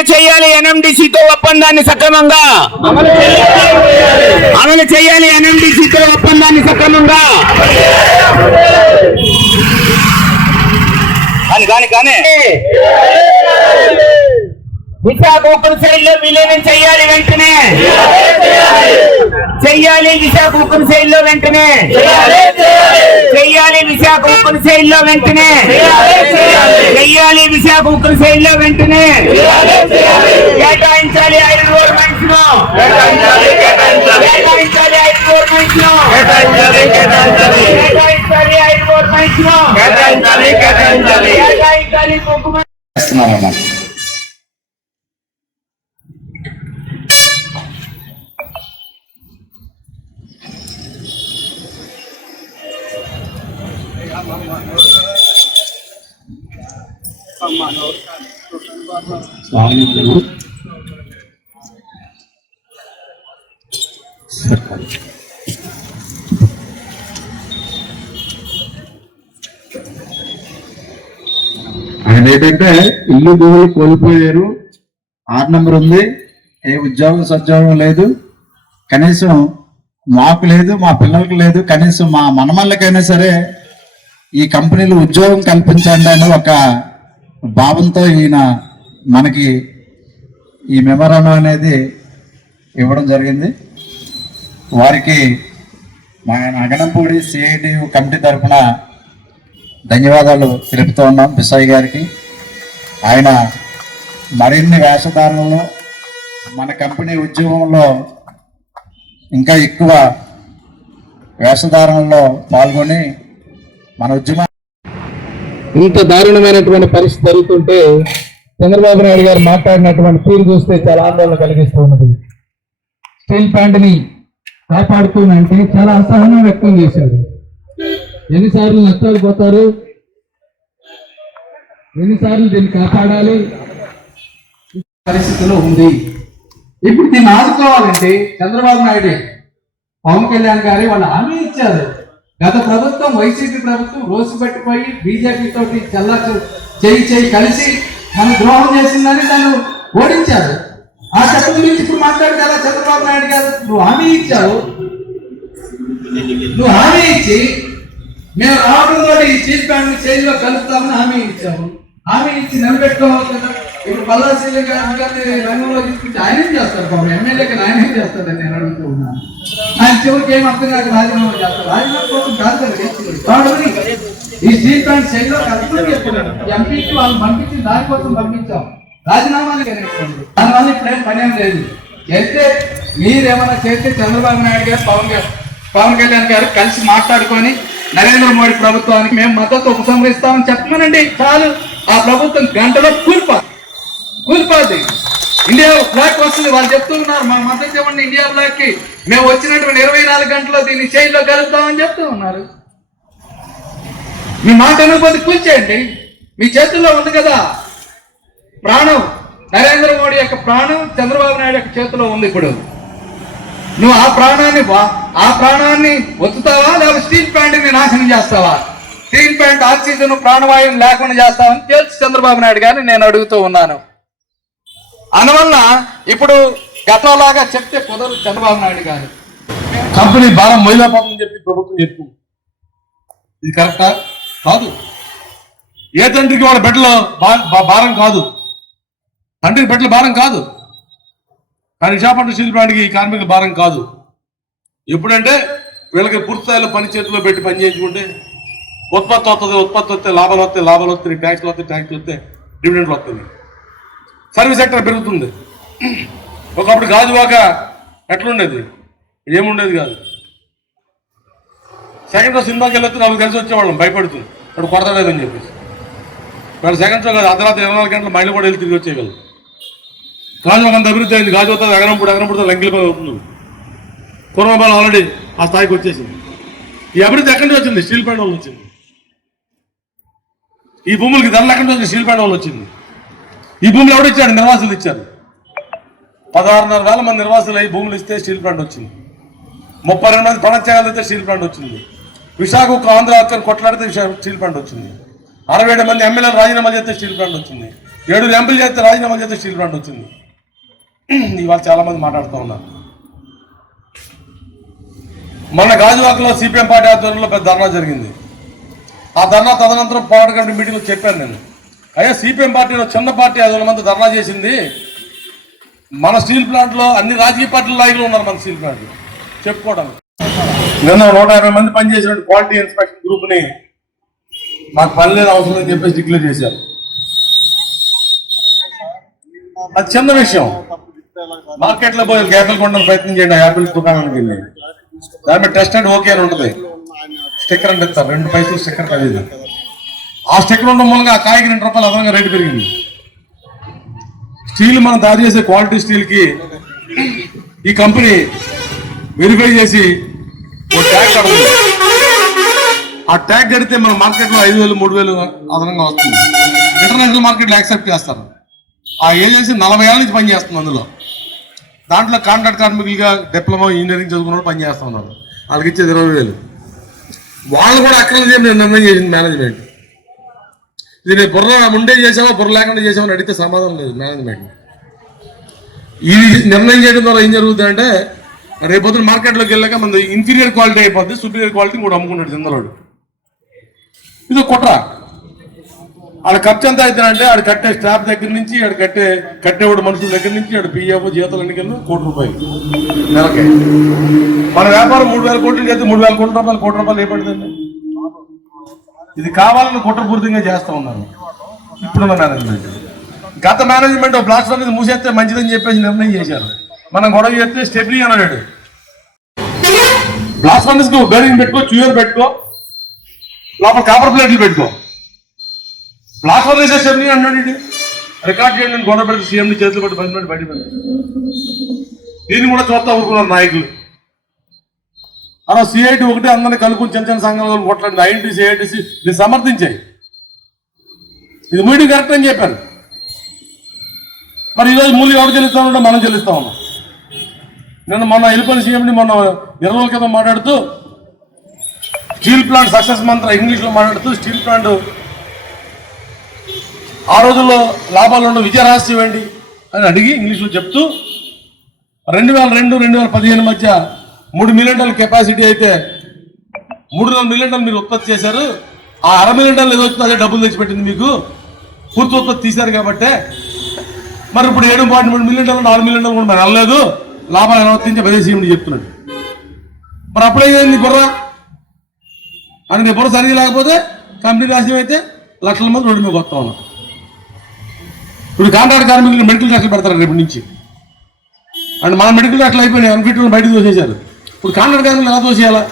అమలు చేయాలి ఎన్ఎండిసితో ఒప్పందాన్ని సక్రమంగా అమలు చేయాలి ఎన్ఎండిసితో ఒప్పందాన్ని సక్రమంగా కానీ విశాఖ ఉక్కును శైలిలో విలీనం చేయాలి వెంటనే చెయ్యాలి విశాఖ ఉక్కును శైలిలో వెంటనే చెయ్యాలి విశాఖ ఉక్కును శైలిలో వెంటనే చెయ్యాలి విశాఖ ఉక్కును శైలిలో వెంటనే కేటాయించాలి 5 గవర్నమెంట్స్ ను కేటాయించాలి 5 గవర్నమెంట్స్ ను కేటాయించాలి 5 గవర్నమెంట్స్ ను కేటాయించాలి చేస్తున్నారన్నమాట. ఆయన ఏంటంటే ఇల్లు భూములు కోల్పోయారు, 6 నెంబర్ ఉంది, ఏ ఉద్యోగం సద్యోగం లేదు, కనీసం మాకు లేదు, మా పిల్లలకు లేదు, కనీసం మా మనమల్లకైనా సరే ఈ కంపెనీలు ఉద్యోగం కల్పించండి అని ఒక భావంతో ఈయన మనకి ఈ మెమోరాండం అనేది ఇవ్వడం జరిగింది. వారికి మా అగనంపూడి సిఐటి కమిటీ తరఫున ధన్యవాదాలు తెలుపుతూ ఉన్నాం బిసాయి గారికి. ఆయన మరిన్ని వేషధారణలో మన కంపెనీ ఉద్యమంలో ఇంకా ఎక్కువ వేషధారణలో పాల్గొని మన ఉద్యమం ఇంత దారుణమైనటువంటి పరిస్థితి జరుగుతుంటే చంద్రబాబు నాయుడు గారు మాట్లాడినటువంటి తీరు చూస్తే చాలా ఆందోళన కలిగిస్తూ ఉన్నది. స్టీల్ ప్లాంట్ని కాపాడుతూనంటే చాలా అసహనం వ్యక్తం చేశారు. ఎన్నిసార్లు నష్టాలు పోతారు, ఎన్నిసార్లు దీన్ని కాపాడాలి పరిస్థితిలో ఉంది. ఇప్పుడు దీన్ని ఆదుకోవాలంటే చంద్రబాబు నాయుడే, పవన్ కళ్యాణ్ గారే వాళ్ళు హామీ ఇచ్చారు. గత ప్రభుత్వం వైసీపీ ప్రభుత్వం రోజు పెట్టిపోయి బీజేపీ తోటి చేయి కలిసి మన ద్రోహం చేసిందని దాన్ని ఓడించారు. ఆ చట్టం గురించి ఇప్పుడు మాట్లాడతారా చంద్రబాబు నాయుడు గారు? నువ్వు హామీ ఇచ్చావు, నువ్వు హామీ ఇచ్చి మేము రావడంతో ఈ స్టీల్ ప్లాంట్ చేతిలో కలుపుతామని హామీ ఇచ్చాము. హామీ ఇచ్చి నిలబెట్టుకోవాలి కదా. ఇప్పుడు పల్లాశీల గారిని రంగంలో తీసుకుంటే ఆయన ఏం చేస్తారు? పాపం ఎమ్మెల్యేకి ఆయన ఏం చేస్తాడని నేను అడుగుతూ ఉన్నాను. ఆయన చివరికి ఏం అర్థం కాక రాజీనామా చేస్తారు. రాజీనామా కోసం కాదు కదా, ఈ స్టీల్ ప్లాంట్ శైలిలో కలుపుకొని చెప్తున్నాను. ఎంపీకి వాళ్ళు పంపించి దానికోసం పంపించాం, రాజీనామాలు దానివల్ల ఇప్పుడేం పని ఏం లేదు. చేస్తే మీరేమైనా చేస్తే చంద్రబాబు నాయుడు గారు పవన్ కళ్యాణ్ గారు కలిసి మాట్లాడుకొని నరేంద్ర మోడీ ప్రభుత్వానికి మేము మద్దతు ఉపసంహరిస్తామని చెప్పమనండి, చాలు. ఆ ప్రభుత్వం గంటలో కూలిపోద్ది. ఇండియా బ్లాక్ వస్తుంది. వాళ్ళు చెప్తున్నారు మా మద్దతు ఇవ్వండి ఇండియా బ్లాక్ కి, మేము వచ్చినటువంటి 24 గంటల్లో దీన్ని చైన్లో కలుపుతామని చెప్తూ ఉన్నారు. మీ మాట అనుకోది కూల్చేయండి, మీ చేతుల్లో ఉంది కదా ప్రాణం. నరేంద్ర మోడీ యొక్క ప్రాణం చంద్రబాబు నాయుడు యొక్క చేతిలో ఉంది. ఇప్పుడు నువ్వు ఆ ప్రాణాన్ని ఒత్తుతావా, లేకపోతే స్టీల్ ప్లాంట్ని నాశనం చేస్తావా? స్టీల్ ప్లాంట్ ఆక్సిజన్ ప్రాణవాయువుని లేకుండా చేస్తావని తెలుసు చంద్రబాబు నాయుడు గారిని నేను అడుగుతూ ఉన్నాను. అందువల్ల ఇప్పుడు గతంలాగా చెప్తే కుదరదు. చంద్రబాబు నాయుడు గారు కంపెనీ భారం మొదలైపోతుందని చెప్పి ప్రభుత్వం చెప్తుంది. ఇది కరెక్టా? కాదు. ఏ తండ్రికి వాళ్ళ బిడ్డలో భారం కాదు, తండ్రికి బిడ్డల భారం కాదు. కానీ విశాఖపట్నం స్టీల్ ప్లాంట్కి కార్మికుల భారం కాదు. ఎప్పుడంటే వీళ్ళకి పూర్తి స్థాయిలో పని చేతిలో పెట్టి పని చేయించుకుంటే ఉత్పత్తి వస్తే లాభాలు వస్తాయి, ట్యాక్స్లు వస్తే డివిడెంట్లు వస్తుంది, సర్వీస్ సెక్టర్ పెరుగుతుంది. ఒకప్పుడు గాజువాక ఎట్లుండేది? ఏముండేది కాదు. సెకండ్ షో సినిమాకి వెళ్ళొస్తే నాకు కలిసి వచ్చేవాళ్ళం భయపడుతుంది, ఇప్పుడు కొడతాడేదని చెప్పేసి. వాళ్ళు సెకండ్ షో కాదు, అర్ధరాత్రి 24 గంటల మైళ్ళు కూడా వెళ్ళి తిరిగి వచ్చేయగలరు. గాజువాక అంత అభివృద్ధి అయింది. గాజు అవుతుంది అగరంపూడితో లంకిలపై అవుతుంది. పూర్వబాలం ఆల్రెడీ ఆ స్థాయికి వచ్చేసింది. ఈ అభివృద్ధి ఎక్కడి నుంచి వచ్చింది? స్టీల్ ప్లాంట్ వల్ల వచ్చింది. ఈ భూములకి ధరలు ఎక్కడి నుంచి వచ్చింది? స్టీల్ ప్లాంట్ వల్ల వచ్చింది. ఈ భూములు ఎవడిచ్చాడు? నిర్వాసులు ఇచ్చారు. 16,500 మంది నిర్వాసులు అయ్యి భూములు ఇస్తే స్టీల్ ప్లాంట్ వచ్చింది. 32 మంది పణత్యాగాలు అయితే స్టీల్ ప్లాంట్ వచ్చింది. విశాఖకు ఆంధ్ర హక్కుని కొట్లాడితే స్టీల్ ప్లాంట్ వచ్చింది. 67 మంది ఎమ్మెల్యేలు రాజీనామా చేస్తే స్టీల్ ప్లాంట్ వచ్చింది. 7 ఎంపీలు చేస్తే రాజీనామా చేస్తే స్టీల్ ప్లాంట్ వచ్చింది. ఇవాళ చాలా మంది మాట్లాడుతూ ఉన్నారు. మొన్న గాజువాకలో సిపిఎం పార్టీ ఆధ్వర్యంలో పెద్ద ధర్నా జరిగింది. ఆ ధర్నా తదనంతరం పోరాట కమిటీ మీటింగ్లో చెప్పాను నేను, అయ్యా సిపిఎం పార్టీలో చిన్న పార్టీ 500 మంది ధర్నా చేసింది, మన స్టీల్ ప్లాంట్లో అన్ని రాజకీయ పార్టీల నాయకులు ఉన్నారు మన స్టీల్ ప్లాంట్లో చెప్పుకోవడానికి. నిన్న 150 మంది పనిచేసిన క్వాలిటీ ఇన్స్పెక్షన్ గ్రూప్ని మాకు పని లేదు అవసరం అని చెప్పేసి డిక్లేర్ చేశారు. అది చిన్న విషయం. మార్కెట్లో పోయి యాపిల్ కొనడానికి ప్రయత్నం చేయండి. యాపిల్ దుకాణానికి వెళ్ళి దాని మీద టెస్ట్ అండ్ ఓకే అని ఉంటుంది, స్టిక్కర్ అంటే ఇస్తారు, 2 పైసలు స్టిక్కర్ ఖరీదు. ఆ స్టిక్కర్ ఉండడం మూలంగా ఆ కాయకి 2 రూపాయలు అదనంగా రేటు పెరిగింది. స్టీల్ మనం తయారు చేసే క్వాలిటీ స్టీల్కి ఈ కంపెనీ వెరిఫై చేసి ఒక ట్యాగ్ కడుతుంది. ఆ ట్యాగ్ కడితే మన మార్కెట్లో 5,000 3,000 అదనంగా వస్తుంది. ఇంటర్నేషనల్ మార్కెట్లో యాక్సెప్ట్ చేస్తారు. ఆ ఏజెన్సీ 40 ఏళ్ళ నుంచి పనిచేస్తుంది. అందులో దాంట్లో కాంట్రాక్ట్ కార్మికులుగా డిప్లొమా ఇంజనీరింగ్ చదువుకున్న పనిచేస్తూ ఉన్నారు. వాళ్ళకి ఇచ్చేది 20,000. వాళ్ళు కూడా అక్కడ నిర్ణయం చేసింది మేనేజ్మెంట్. ఇది బుర్ర ఉండే చేసావా బుర్ర లేకుండా చేసామని అడిగితే సమాధానం లేదు మేనేజ్మెంట్. ఇది నిర్ణయం చేయడం ద్వారా ఏం జరుగుతుందంటే రేపొద్దున మార్కెట్లోకి వెళ్ళాక మన ఇన్ఫీరియర్ క్వాలిటీ అయిపోద్ది, సుపీరియర్ క్వాలిటీ కూడా అమ్ముకున్నాడు చంద్రుడు. ఇది కుట్ర. ఆడ ఖర్చు ఎంత అవుతుందంటే ఆడు కట్టే స్టాఫ్ దగ్గర నుంచి ఆడు కట్టేవాడు మనుషుల దగ్గర నుంచి ఆడు పిఎఫ్ జీతాలు ఎన్నికలు ₹1 నెలకే. మన వ్యాపారం 3,000 కోట్లు చేస్తే 3,000 కోట్ల రూపాయలు ఏ పడుతుంది? ఇది కావాలని కుట్రపూరితంగా చేస్తూ ఉన్నారు ఇప్పుడున్న మేనేజ్మెంట్. గత మేనేజ్మెంట్ బ్లాస్ట్ అనేది మూసేస్తే మంచిదని చెప్పేసి నిర్ణయం చేశారు. మనం గొడవ చేస్తే స్టెప్నీ అన్నాడు. బ్లాస్ట్ ఫర్నెస్ కు బేరింగ్ పెట్టుకో, చ్యూయర్ పెట్టుకో, లోపల కాపర్ ప్లేట్లు పెట్టుకో. బ్లాస్ట్ ఫర్నెస్ స్టెప్నీ అన్నాడు. రికార్డ్ చేయండి, నేను గొడవ పెడితే సీఎంని చేతులు పట్టి 10 మినిట్ బయట. దీన్ని కూడా చూస్తా ఊరుకున్నారు నాయకులు. అలా సిఐటి ఒకటి అందరినీ కలుపుకుని చిన్న చిన్న సంఘాలు కొట్లాడి ఐఎన్టీసీ ఏఐటీసీ దీన్ని సమర్థించాయి. ఇది మీటింగ్ కరెక్ట్ అని చెప్పారు. మరి ఈరోజు మూల్యం ఎవరు చెల్లిస్తా ఉంటే మనం చెల్లిస్తా ఉన్నాం. నేను మొన్న వెళ్ళిపోయిన సీఎంని మొన్న 20 రోజుల క్రితం మాట్లాడుతూ స్టీల్ ప్లాంట్ సక్సెస్ మంత్ర ఇంగ్లీష్లో మాట్లాడుతూ స్టీల్ ప్లాంట్ ఆ రోజుల్లో లాభాలు ఉన్న విజయ రహస్యం ఏంటి అని అడిగి ఇంగ్లీష్లో చెప్తూ 2002-2015 మధ్య 3 మిలియన్ టన్నుల కెపాసిటీ అయితే 300 మిలియన్ టన్నులు మీరు ఉత్పత్తి చేశారు. ఆ 1/2 మిలియన్ టన్నులు ఏదో వచ్చిందో అదే డబ్బులు తెచ్చిపెట్టింది మీకు, పూర్తి ఉత్పత్తి తీశారు కాబట్టి. మరి ఇప్పుడు 7.3 మిలియన్ టన్నులు 4 మిలియన్ టన్నులు కూడా మరి వెళ్ళలేదు, లాభాలు ఎలా వస్తుందో బదేసీఎండి చెప్తున్నాడు. మరి అప్పుడేంది బుర్ర అని నీ బుర్ర సరిగ్గా లేకపోతే కంపెనీ రాజ్యం అయితే లక్షల మంది రోడ్డు మీద వస్తా ఉన్నాం. ఇప్పుడు కాంట్రాక్ట్ కార్మికులు మెడికల్ టెస్టులు పెడతారు రేపు నుంచి. అండ్ మన మెడికల్ టెస్టులు అయిపోయినాయి, అన్ఫిట్ బయటకు తోసేశారు. ఇప్పుడు కాంట్రాక్ట్ కార్మికులు ఎలా తోసేయాలా?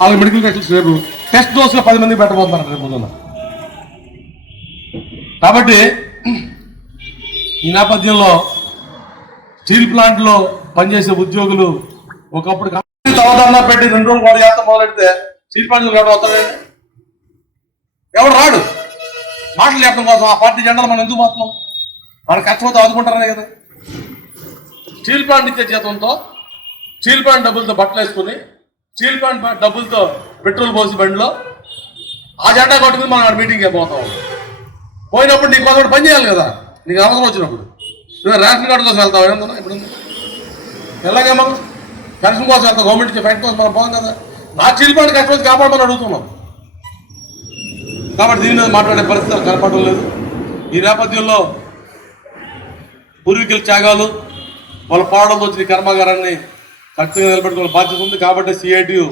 వాళ్ళకి మెడికల్ టెస్టులు రేపు టెస్ట్ డోస్లో 10 మంది పెట్టబోతున్నారు రేపు పొద్దున్న. కాబట్టి ఈ నేపథ్యంలో స్టీల్ ప్లాంట్లో పనిచేసే ఉద్యోగులు ఒకప్పుడు తవదన్నా పెట్టి 2 రోజులు కూడా చేస్తా మొదలెడితే స్టీల్ ప్లాంట్ ఎవరు వస్తాడండి? ఎవడు రాడు. మాటలు చెప్పడం కోసం ఆ పార్టీ జెండాలు మనం ఎందుకు పోతున్నాం? మనకు కష్టపోతే ఆదుకుంటారనే కదా. స్టీల్ ప్లాంట్ ఇచ్చే జీతంతో స్టీల్ ప్లాంట్ డబ్బులతో బట్టలు వేసుకుని స్టీల్ ప్లాంట్ డబ్బులతో పెట్రోల్ పోసి బండిలో ఆ జెండా కొట్టుకుని మనం ఆడ మీటింగ్కి పోతాం. పోయినప్పుడు నీకు ఒకటి పని చేయాలి కదా, నీకు అవసరం వచ్చినప్పుడు. రేషన్ కార్డు కోసం వెళ్తావు ఏమన్నా? ఇప్పుడు ఎలాగేమో పెన్షన్ కోసం వెళ్తాం, గవర్నమెంట్ ఫైట్ కోసం మనం పోం కదా. నా స్టీల్ ప్లాంట్ కష్టం వచ్చి కాపాడమని అడుగుతున్నాం. కాబట్టి దీని మీద మాట్లాడే పరిస్థితులు కనపడడం లేదు. ఈ నేపథ్యంలో పూర్వీకుల త్యాగాలు వాళ్ళ పోవడంతో వచ్చిన కర్మాగారాన్ని ఖచ్చితంగా నిలబెట్టుకోవాల బాధ్యత ఉంది. కాబట్టి సిఐటియు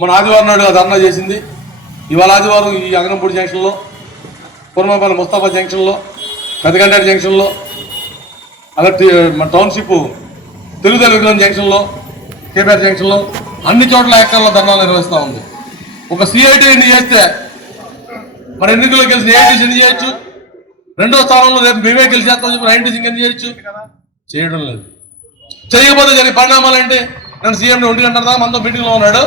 మన ఆదివారం నాడు ధర్నా చేసింది. ఇవాళ ఆదివారం ఈ అంగనంపూడి జంక్షన్లో, పురమాపల్లి ముస్తాఫా జంక్షన్లో, పెదగంటాడి జంక్షన్లో, అలాగే మన టౌన్షిప్ తెలుగు విగ్రహం జంక్షన్లో, కేబీఆర్ జంక్షన్లో అన్ని చోట్ల ఏకల్లో ధర్నాలు నిర్వహిస్తూ ఉంది. ఒక సిఐటి ఎన్ని చేస్తే మరి ఎన్నికల్లో గెలిచిన ఏఐటీసీ ఎన్ని చేయొచ్చు? 2వ స్థానంలో రేపు మేమే గెలిచేస్తాం చెప్పి ఐఎన్టీసీ ఎన్ని చేయొచ్చు? చేయడం లేదు. చేయకపోతే జరిగే పరిణామాలు ఏంటి? నేను సీఎంని 1 గంటల దాకా మనతో మీటింగ్లో ఉన్నాడు.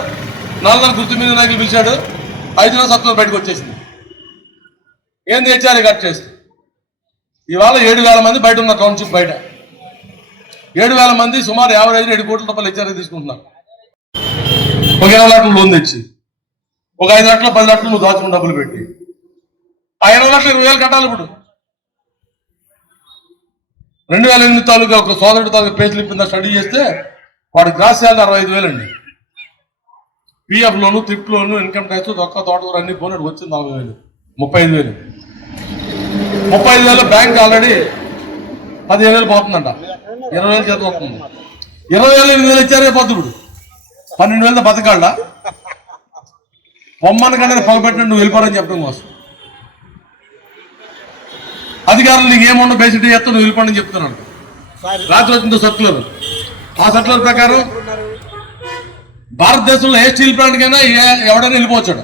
4 గుర్తు మీద నాయకులు పిలిచాడు. 5 సత్తులు బయటకు వచ్చేసింది. ఏంది హెచ్ఆర్ఏ కట్ చేసి ఇవాళ 7,000 మంది బయట ఉన్నారు. టౌన్షిప్ బయట 7,000 మంది సుమారు 57 కోట్ల రూపాయలు హెచ్ఆర్ఏ తీసుకుంటున్నారు. ఒక 20 లక్షలు లోన్ తెచ్చి, ఒక 5 లక్షలు 10 లక్షలు నువ్వు దాచుకుని డబ్బులు పెట్టి ఆ 20,20,000 కట్టాలి. ఇప్పుడు 2008 తాలూకా ఒక సోదరుడు తాలూకా పేజీలు ఇప్పిందా స్టడీ చేస్తే వాడి గ్రాస్ శాలరీ 65,000 అండి. పిఎఫ్ లోను, టిప్ లోను, ఇన్కమ్ ట్యాక్స్, దొక్క తోటకూర అన్ని పోనీ వచ్చింది 40,000, 35,000. 35,000 బ్యాంక్ ఆల్రెడీ 15,000 పోతుందంట. 20,000 చేత వస్తుంది. 20,000 8,000 ఇచ్చారే పోతుంది. ఇప్పుడు 12,000 బతకాళ్ళ బొమ్మని కన్నా పగబెట్టినట్టు నువ్వు వెళ్ళిపోరని చెప్పడం కోసం అధికారులు నీకు ఏమన్నా బేసిక్ చేస్తా నువ్వు వెళ్ళిపోండి చెప్తున్నాను. రాత్రి వచ్చిందో సర్కులర్. ఆ సర్కులర్ ప్రకారం భారతదేశంలో ఏ స్టీల్ ప్లాంట్ కైనా ఎవడైనా వెళ్ళిపోవచ్చాడు.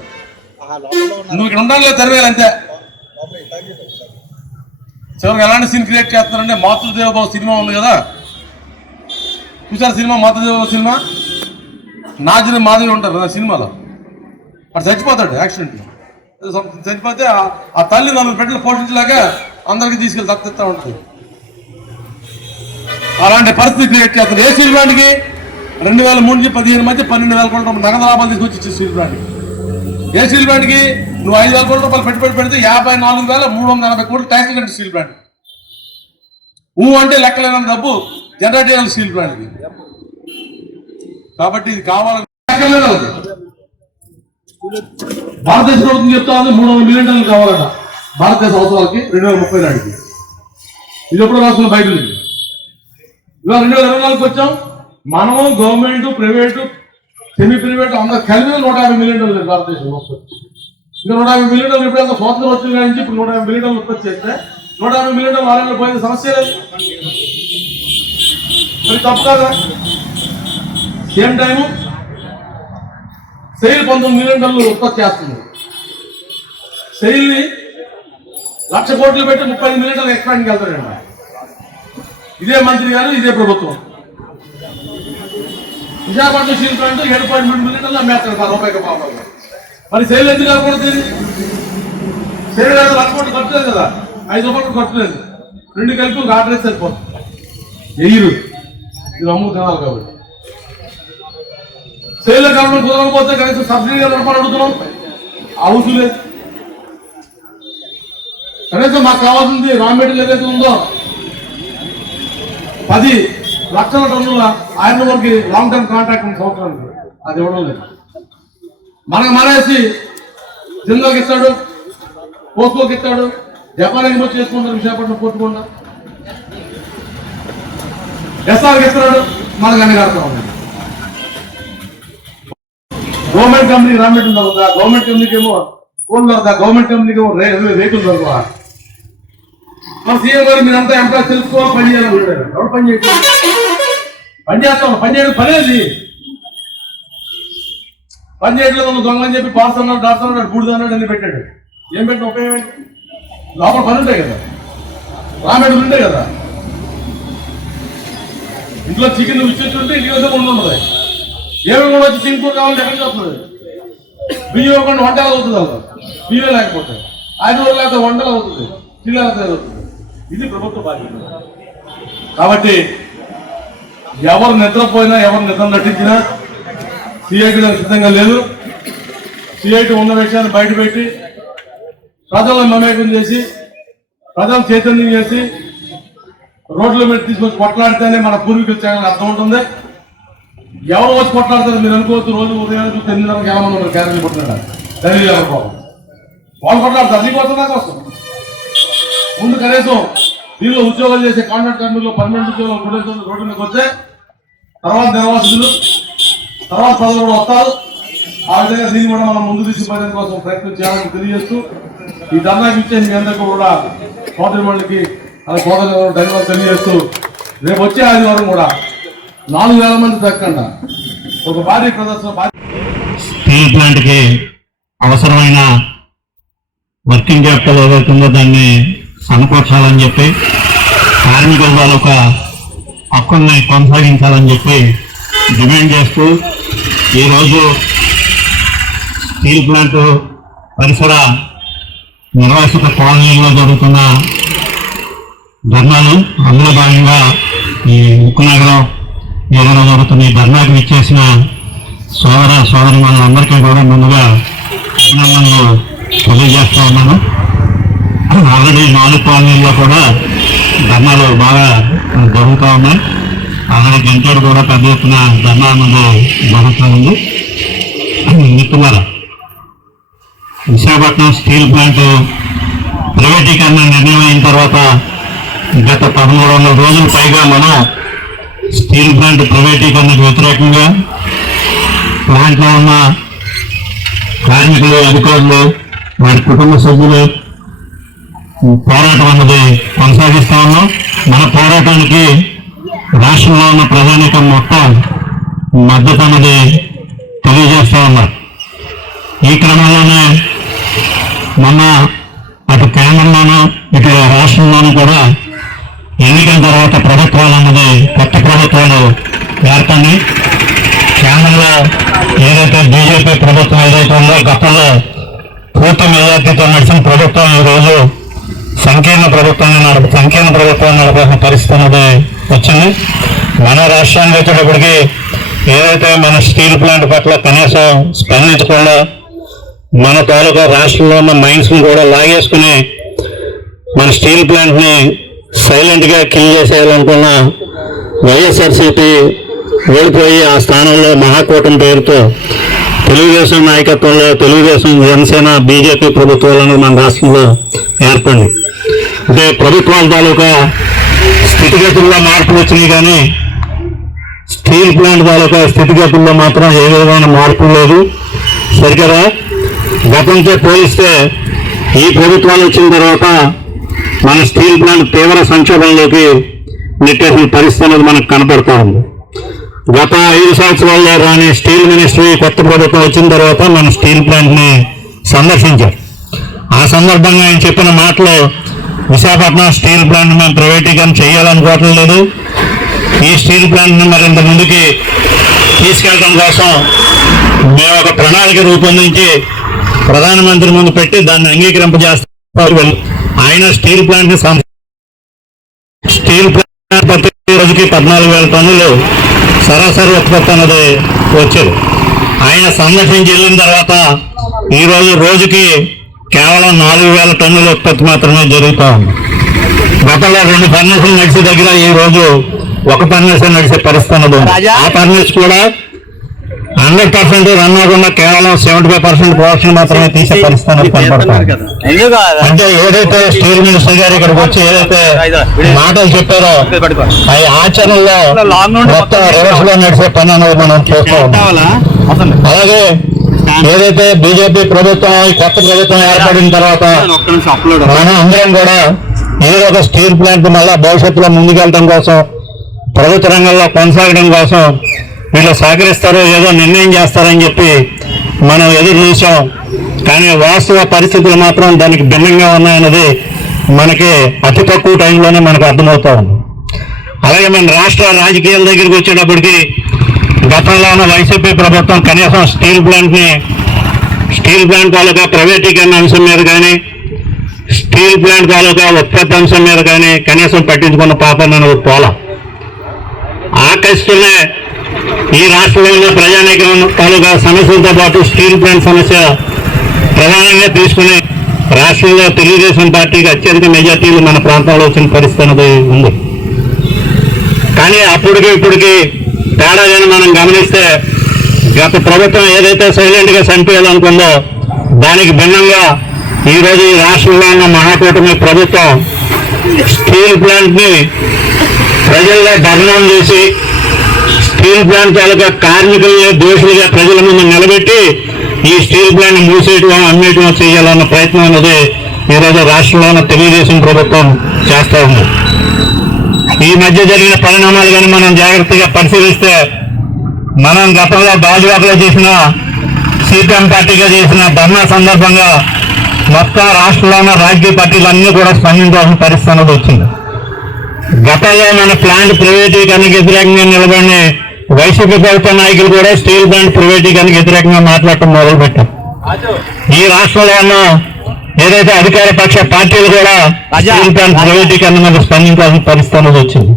నువ్వు ఇక్కడ ఉండాలి లేదు తరివేయాలి అంతే. చివరికి ఎలాంటి సీన్ క్రియేట్ చేస్తున్నారంటే మాతృదేవబాబు సినిమా ఉంది కదా, చూసారు సినిమా? మాతృదేవబాబు సినిమా నాజరి మాధవి ఉంటారు కదా సినిమాలో. అటు చచ్చిపోతాడు యాక్సిడెంట్. చచ్చిపోతే ఆ తల్లి 4 బిడ్డలు పోషించలేక అందరికీ తీసుకెళ్ళి తప్పిస్తా ఉంటుంది. అలాంటి పరిస్థితి క్రియేట్ చేస్తారు. ఏ స్టీల్ ప్లాంట్కి 2003 నుంచి 15 మధ్య 12,000 కోట్ల రూపాయలు నగదు లాభాలు తీసుకొచ్చి స్టీల్ ప్లాంట్కి. ఏ స్టీల్ ప్లాంట్కి నువ్వు 5,000 కోట్ల రూపాయలు పెట్టుబడి పెడితే 54,380 కోట్లు ట్యాక్స్ కట్టి స్టీల్ ప్లాంట్. అంటే లెక్కలేనంత డబ్బు జనరేట్ చేయాలి స్టీల్ ప్లాంట్కి. కాబట్టి ఇది కావాలని భారతదేశ ప్రభుత్వం చెప్తా ఉంది 300 మిలియన్ టన్నులు కావాలట భారతదేశ అవసరాలకి 2030 నాటికి. ఇది ఎప్పుడు రాష్ట్రంలో బయట లేదు. ఇవాళ 2024కి వచ్చాం. మనము గవర్నమెంట్, ప్రైవేటు, సెమీ ప్రైవేట్ అందరూ కలిపి 150 మిలియన్ టన్నులు లేదు భారతదేశంలో. ఇంకా 150 మిలియన్ టన్నులు ఎప్పుడైనా స్వాతంత్రం వచ్చింది కానీ ఇప్పుడు 150 మిలియన్ టన్నులు ఉత్పత్తి చేస్తే 150 మిలియన్ టన్నులు ఆరోగ్యంలో పోయిన సమస్య లేదు. మరి తప్పు కాదా? సేమ్ టైము సెయిల్ 19 మిలియన్ టన్నులు ఉత్పత్తి చేస్తుంది. సెయిల్ని 1,00,000 కోట్లు పెట్టి 30 మిలియన్ టన్నులు ఎక్స్పాండ్కి వెళ్తారండి. ఇదే మంత్రి గారు, ఇదే ప్రభుత్వం. విశాఖపట్నం స్టీల్ ప్లాంట్ 7.3 మిలియన్ టన్నులు అమ్మేస్తారు రూపాయికి పాపంగా. మరి సెయిల్ ఎందుకు కాకూడదు? సెయిల్ 1,00,000 కోట్లు ఖర్చులేదు కదా, 5 రూపాయలు ఖర్చులేదు. 2 కలిపి ఒక ఆర్డర్ వేసి సరిపోతుంది. ఎయ్యరు, ఇది అమ్ము తినాలి కాబట్టి. సేల్ గవర్నమెంట్ కుదరకపోతే కనీసం సబ్సిడీ రూపాయలు అడుగుతున్నాం, అవసరం లేదు. కనీసం మాకు కావాల్సింది రా మెటీరియల్ ఏదైతే ఉందో 10 లక్షల టన్నుల ఐరన్ వరకు లాంగ్ టర్మ్ కాంట్రాక్ట్ ఉంది సంవత్సరానికి, అది ఇవ్వడం లేదు. మనకు మానేసి జిందాల్కి ఇస్తాడు, పోస్కోకి ఇస్తాడు, జపాన్ ఎగుమతి చేసుకుంటారు విశాఖపట్నం పోర్టుకుండా, ఎస్ఆర్కి ఇస్తున్నాడు, మనకు అన్ని కడతా ఉన్నాడు. గవర్నమెంట్ కంపెనీ రా మెటీరియల్ దొరుకుతా, గవర్నమెంట్ కంపెనీకి ఏమో కోళ్ళు దొరుకుతా, గవర్నమెంట్ కంపెనీకి ఏమో రేకులు దొరుకుతా. మన సీఎం గారు మీరంతా ఎంప్లాయ్ తెలుసుకోవాలి, పని చేయాలని ఉంటారు. ఎవరు పని చేయట్లేదు? పని చేస్తాం, పని చేయడం పనేది. పని చేయట్లేదు దొంగలని చెప్పి పాస్ అన్నాడు, డాక్టర్ అన్నాడు, బూడిద అన్నాడు, అన్ని పెట్టాడు. ఏం పెట్టిన ఉపయోగం? లోపల పని ఉంటాయి కదా, రా మెటీరియల్ ఉంటాయి కదా. ఇంట్లో చికెన్ ఇచ్చేస్తుంటే ఇంటి వద్ద ఉండదు. ఏమి కూడా వచ్చి చికెన్ కూర కావాలంటే ఎక్కడికి వస్తుంది? బియ్యం ఇవ్వకుండా వంట ఎలా అవుతుంది? అలా బియ్యం లేకపోతే 5 రోజులు లేకపోతే వంటలు అవుతుంది, చిల్లర అవుతుంది. ఇది ప్రభుత్వ బాధ్యత. కాబట్టి ఎవరు నిద్రపోయినా, ఎవరు నిద్ర నటించినా సిఐటి సిద్ధంగా లేదు. సిఐటి ఉన్న విషయాన్ని బయటపెట్టి ప్రజలను మమేకం చేసి, ప్రజలను చైతన్యం చేసి రోడ్ల మీద తీసుకొచ్చి కొట్లాడితేనే మన పూర్వీకుల ఛానల్ అర్థం ఉంటుంది. ఎవరు వచ్చి కొట్లాడతారు మీరు అనుకోవచ్చు. రోజు ఉదయం చూస్తే 8:30 చాలా మంది ఉన్నారు క్యారెట్లు కొట్టినాడు, ధైర్యం ఎవరు పాపం వాళ్ళు కొట్లాడతారు. నీకోసం నాకు వస్తుంది. ముందు కనీసం దీనిలో ఉద్యోగాలు చేసే కాంట్రాక్ట్ కంపెనీలో పర్మనెంట్ ఉద్యోగాలు రోడ్డు మీదకి వస్తే తర్వాత నిర్వాసితులు, తర్వాత ప్రజలు కూడా వస్తారు. ఆ విధంగా దీన్ని కూడా మనం ముందు తీసుకుపోయడం కోసం ప్రయత్నం చేయాలని తెలియజేస్తూ ఈ ధర్నాకి ఇచ్చే మీ అందరికీ కూడా సోదరి మండలికి ధన్యవాదాలు తెలియజేస్తూ రేపు వచ్చే ఆదివారం కూడా 4,000 మంది దక్కకుండా ఒక భారీ ప్రదర్శన. స్టీల్ ప్లాంట్కి అవసరమైన వర్కింగ్ క్యాపిటల్ ఏదైతుందో దాన్ని సమకూర్చాలని చెప్పి, కార్మికుల తాలూకా హక్కుల్ని కొనసాగించాలని చెప్పి డిమాండ్ చేస్తూ ఈరోజు స్టీల్ ప్లాంట్ పరిసర నిర్వాసిత కాలనీల్లో జరుగుతున్న ధర్నాలు, అందులో భాగంగా ఈ ఉక్కునగరం ఏదైనా జరుగుతున్న ఈ ధర్నాకు ఇచ్చేసిన సోదరి మనందరికీ కూడా ముందుగా అభినందనలు తెలియజేస్తా ఉన్నాను. ఆల్రెడీ 4 కాలనీల్లో కూడా ధర్నాలు బాగా జరుగుతూ ఉన్నాయి. ఆల్రెడీ గంటలు కూడా పెద్ద ఎత్తున ధర్నా అన్నది జరుగుతూ ఉంది. మిత్రులారా, విశాఖపట్నం స్టీల్ ప్లాంట్ ప్రైవేటీకరణ నిర్ణయం అయిన తర్వాత గత 1300 రోజుల పైగా మనం స్టీల్ ప్లాంట్ ప్రైవేటీకరణకు వ్యతిరేకంగా ప్లాంట్లో ఉన్న కార్మికులు, అధికారులు, వారి కుటుంబ సభ్యులు పోరాటం అన్నది కొనసాగిస్తా ఉన్నాం. మన పోరాటానికి రాష్ట్రంలో ఉన్న ప్రజానీకం మొత్తం మద్దతు అన్నది తెలియజేస్తా ఉన్నారు. ఈ క్రమంలోనే మొన్న అటు కేంద్రంలోనూ ఇటు రాష్ట్రంలోనూ కూడా ఎన్నికల తర్వాత ప్రభుత్వాలు అన్నది కొత్త ప్రభుత్వాలు ఏర్పడి కేంద్రంలో ఏదైతే బీజేపీ ప్రభుత్వం ఏదైతే ఉందో గతంలో పూర్తి మెజార్టీతో నడిచిన ప్రభుత్వం ఈరోజు సంకీర్ణ ప్రభుత్వాన్ని నడపాల్సిన పరిస్థితి అన్నది వచ్చింది. మన రాష్ట్రానికి వచ్చేటప్పటికి ఏదైతే మన స్టీల్ ప్లాంట్ పట్ల కనీసం స్పందించకుండా మన తాలూకా రాష్ట్రంలో ఉన్న మైన్స్ని కూడా లాగేసుకుని మన స్టీల్ ప్లాంట్ని సైలెంట్గా కిల్ చేసేయాలనుకున్న వైఎస్ఆర్సీపీ ఓడిపోయి ఆ స్థానంలో మహాకూటమి పేరుతో తెలుగుదేశం నాయకత్వంలో తెలుగుదేశం, జనసేన, బీజేపీ ప్రభుత్వాలను మన రాష్ట్రంలో ఏర్పడింది. అంటే ప్రభుత్వాల తాలూకా స్థితిగతుల్లో మార్పులు వచ్చినాయి, కానీ స్టీల్ ప్లాంట్ తాలూకా స్థితిగతుల్లో మాత్రం ఏ విధమైన మార్పు లేదు. సరికదా గతంతో పోలిస్తే ఈ ప్రభుత్వాలు వచ్చిన తర్వాత మన స్టీల్ ప్లాంట్ తీవ్ర సంక్షోభంలోకి నెట్టేసిన పరిస్థితి అనేది మనకు కనపడతా ఉంది. గత 5 సంవత్సరాల్లో రాని స్టీల్ మినిస్ట్రీ కొత్త ప్రభుత్వం వచ్చిన తర్వాత మన స్టీల్ ప్లాంట్ని సందర్శించారు. ఆ సందర్భంగా ఆయన చెప్పిన మాటలు, విశాఖపట్నం స్టీల్ ప్లాంట్ మేము ప్రైవేటీకరణ చేయాలనుకోవటం లేదు, ఈ స్టీల్ ప్లాంట్ని మరింత ముందుకి తీసుకెళ్ళడం కోసం మేము ఒక ప్రణాళిక రూపొందించి ప్రధానమంత్రి ముందు పెట్టి దాన్ని అంగీకరింపజేస్తారు. ఆయన స్టీల్ ప్లాంట్ ప్రతి రోజుకి 14,000 టన్నులు సరాసరి ఉత్పత్తి అన్నది వచ్చేది. ఆయన సందర్శించి వెళ్ళిన తర్వాత ఈరోజు రోజుకి కేవలం 4,000 టన్నుల ఉత్పత్తి మాత్రమే జరుగుతూ ఉంది. గతంలో 2 ఫర్నేసులు నడిచే దగ్గర ఈ రోజు 1 ఫర్నేస్ నడిచే పరిస్థితి అన్నది. ఆ ఫర్నేస్ కూడా 100% రన్ అవ్వకుండా కేవలం 75% ప్రొడక్షన్ మాత్రమే తీసే పరిస్థితి కనపడుతుంది. అంటే ఏదైతే స్టీల్ మినిస్టర్ గారు ఇక్కడికి వచ్చి ఏదైతే మాటలు చెప్పారో అవి ఆచరణలో మొత్తం రివర్స్ లో నడిచే పని అనేది మనం చూస్తూ ఉన్నాం. అలాగే ఏదైతే బీజేపీ ప్రభుత్వం, ఈ కొత్త ప్రభుత్వం ఏర్పడిన తర్వాత మనం అందరం కూడా ఏదో ఒక స్టీల్ ప్లాంట్ మళ్ళా భవిష్యత్తులో ముందుకెళ్ళడం కోసం, ప్రభుత్వ రంగంలో కొనసాగడం కోసం వీళ్ళు సహకరిస్తారో ఏదో నిర్ణయం చేస్తారని చెప్పి మనం ఎదురు చూసాం. కానీ వాస్తవ పరిస్థితులు మాత్రం దానికి భిన్నంగా ఉన్నాయన్నది మనకి అతి తక్కువ టైంలోనే మనకు అర్థమవుతా ఉంది. అలాగే మన రాష్ట్ర రాజకీయాల దగ్గరికి వచ్చేటప్పటికి గతంలో ఉన్న వైసీపీ ప్రభుత్వం కనీసం స్టీల్ ప్లాంట్ తాలూకా ప్రైవేటీకరణ అంశం మీద కానీ, స్టీల్ ప్లాంట్ తాలూకా ఉత్పత్తి అంశం మీద కానీ కనీసం పట్టించుకున్న పాపం పోలా. ఆకర్షితులే ఈ రాష్ట్రంలో ప్రజానీకం తాలూకా సమస్యలతో పాటు స్టీల్ ప్లాంట్ సమస్య ప్రధానంగా తీసుకుని రాష్ట్రంలో తెలుగుదేశం పార్టీకి అత్యధిక మెజార్టీలు మన ప్రాంతంలో వచ్చిన పరిస్థితి అనేది ఉంది. కానీ అప్పటికి ఇప్పటికి తేడా కానీ మనం గమనిస్తే గత ప్రభుత్వం ఏదైతే సైలెంట్గా చంపేయాలనుకుందో దానికి భిన్నంగా ఈరోజు ఈ రాష్ట్రంలో ఉన్న మహాకూటమి ప్రభుత్వం స్టీల్ ప్లాంట్ని ప్రజల్లో బదనాం చేసి స్టీల్ ప్లాంట్ తాలూకా కార్మికుల్ని దోషులుగా ప్రజల ముందు నిలబెట్టి ఈ స్టీల్ ప్లాంట్ మూసేయటం, అమ్మేయటం చేయాలన్న ప్రయత్నం అనేది ఈరోజు రాష్ట్రంలో ఉన్న తెలుగుదేశం ప్రభుత్వం చేస్తూ ఉంది. ఈ మధ్య జరిగిన పరిణామాలు కానీ మనం జాగ్రత్తగా పరిశీలిస్తే మనం గతంలో గాజువాకలో చేసిన సిపిఎం పార్టీగా చేసిన ధర్నా సందర్భంగా మొత్తం రాష్ట్రంలో ఉన్న రాజకీయ పార్టీలన్నీ కూడా స్పందించాల్సిన పరిస్థితి అనేది వచ్చింది. గతంలో మన ప్లాంట్ ప్రైవేటీకరణకు వ్యతిరేకంగా నిలబడిన వైసీపీ ప్రభుత్వ నాయకులు కూడా స్టీల్ ప్లాంట్ ప్రైవేటీకరణకు వ్యతిరేకంగా మాట్లాడటం మొదలుపెట్టారు. ఈ రాష్ట్రంలో ఉన్న ఏదైతే అధికార పక్ష పార్టీలు కూడా స్టీల్ ప్లాంట్ ప్రైవేటీకరణ మీద స్పందించాల్సిన పరిస్థితి అనేది వచ్చింది.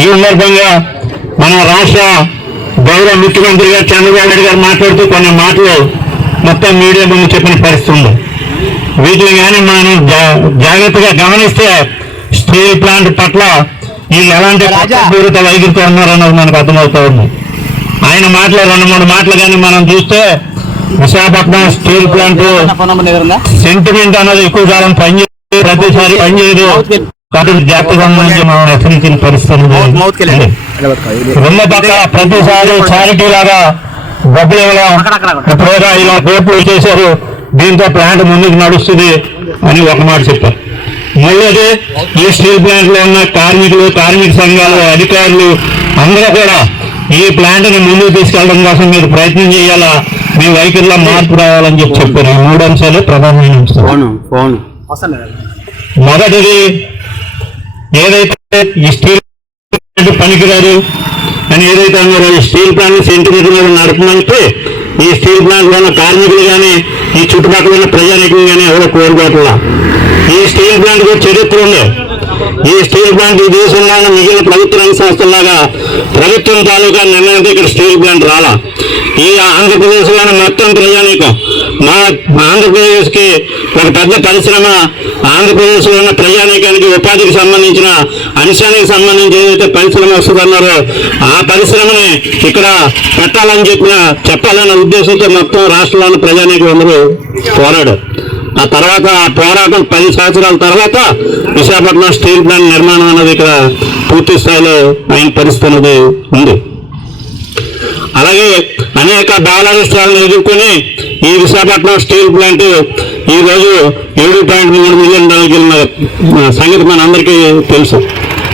ఈ సందర్భంగా మన రాష్ట్ర గౌరవ ముఖ్యమంత్రి గారు చంద్రబాబు నాయుడు గారు మాట్లాడుతూ కొన్ని మాటలు మొత్తం మీడియా ముందు చెప్పిన పరిస్థితి ఉంది. వీటిని కానీ మనం జాగ్రత్తగా గమనిస్తే స్టీల్ ప్లాంట్ పట్ల వీళ్ళు ఎలాంటి పూరిత వైఖరితో ఉన్నారన్నది మనకు అర్థమవుతా ఉంది. ఆయన మాటలు 2-3 మాటలు కానీ మనం చూస్తే విశాఖపట్నం స్టీల్ ప్లాంట్ సెంటిమెంట్ అన్నది ఎక్కువ కాలం పనిచేయదు, ప్రతిసారి పనిచేయదు కాబట్టి జాగ్రత్తగా మనం హెచ్చరించిన పరిస్థితి. రెండో పక్క ప్రతిసారి చారిటీ లాగా డబ్బులు ఇవ్వడం, ఎప్పుడైనా 5 కోట్లు చేశారు దీంతో ప్లాంట్ ముందుకు నడుస్తుంది అని ఒక మాట చెప్పారు. మళ్ళీ ఈ స్టీల్ ప్లాంట్ లో ఉన్న కార్మికులు, కార్మిక సంఘాలు, అధికారులు అందరూ కూడా ఈ ప్లాంట్ ని ముందుకు తీసుకెళ్ళడం కోసం మీరు ప్రయత్నం చేయాలా, మీ వైఖరిలో మార్పు రావాలని చెప్పారు. ఈ 3 అంశాలు ప్రధానమైన అంశాలు. మొదటిది ఏదైతే ఈ స్టీల్ ప్లాంట్ పనికిరాదు అని ఏదైతే అన్నారో, ఈ స్టీల్ ప్లాంట్ సెంటిమీటర్ మీద నడపమంటే ఈ స్టీల్ ప్లాంట్ లో ఉన్న కార్మికులు కానీ ఈ చుట్టుపక్కల ఉన్న ప్రజానికం కానీ ఎవరో కోరుకోవట్లా. ఈ స్టీల్ ప్లాంట్ కూడా చరిత్ర ఉంది. ఈ స్టీల్ ప్లాంట్ ఈ దేశంలో ఉన్న మిగిలిన ప్రభుత్వ రంగ సంస్థలాగా ప్రభుత్వం తాలూకా నిర్ణయంతో ఇక్కడ స్టీల్ ప్లాంట్ రాలా. ఈ ఆంధ్రప్రదేశ్ లోని మొత్తం ప్రజానీకం, మా ఆంధ్రప్రదేశ్ కి ఒక పెద్ద పరిశ్రమ, ఆంధ్రప్రదేశ్ లో ఉన్న ప్రజానీకానికి ఉపాధికి సంబంధించిన అంశానికి సంబంధించి ఏదైతే పరిశ్రమ వస్తుందన్నారో ఆ పరిశ్రమని ఇక్కడ పెట్టాలని చెప్పాలన్న ఉద్దేశంతో మొత్తం రాష్ట్రంలోని ప్రజానీకం అందరూ పోరాడు. ఆ తర్వాత ఆ పోరాటం 10 సంవత్సరాల తర్వాత విశాఖపట్నం స్టీల్ ప్లాంట్ నిర్మాణం అనేది ఇక్కడ పూర్తి స్థాయిలో అయిన పరిస్థితి అనేది ఉంది. అలాగే అనేక బాలారిష్టాలను ఎదుర్కొని ఈ విశాఖపట్నం స్టీల్ ప్లాంట్ ఈ రోజు 7.3 మిలియన్ వెళ్ళిన సంగతి మన అందరికీ తెలుసు.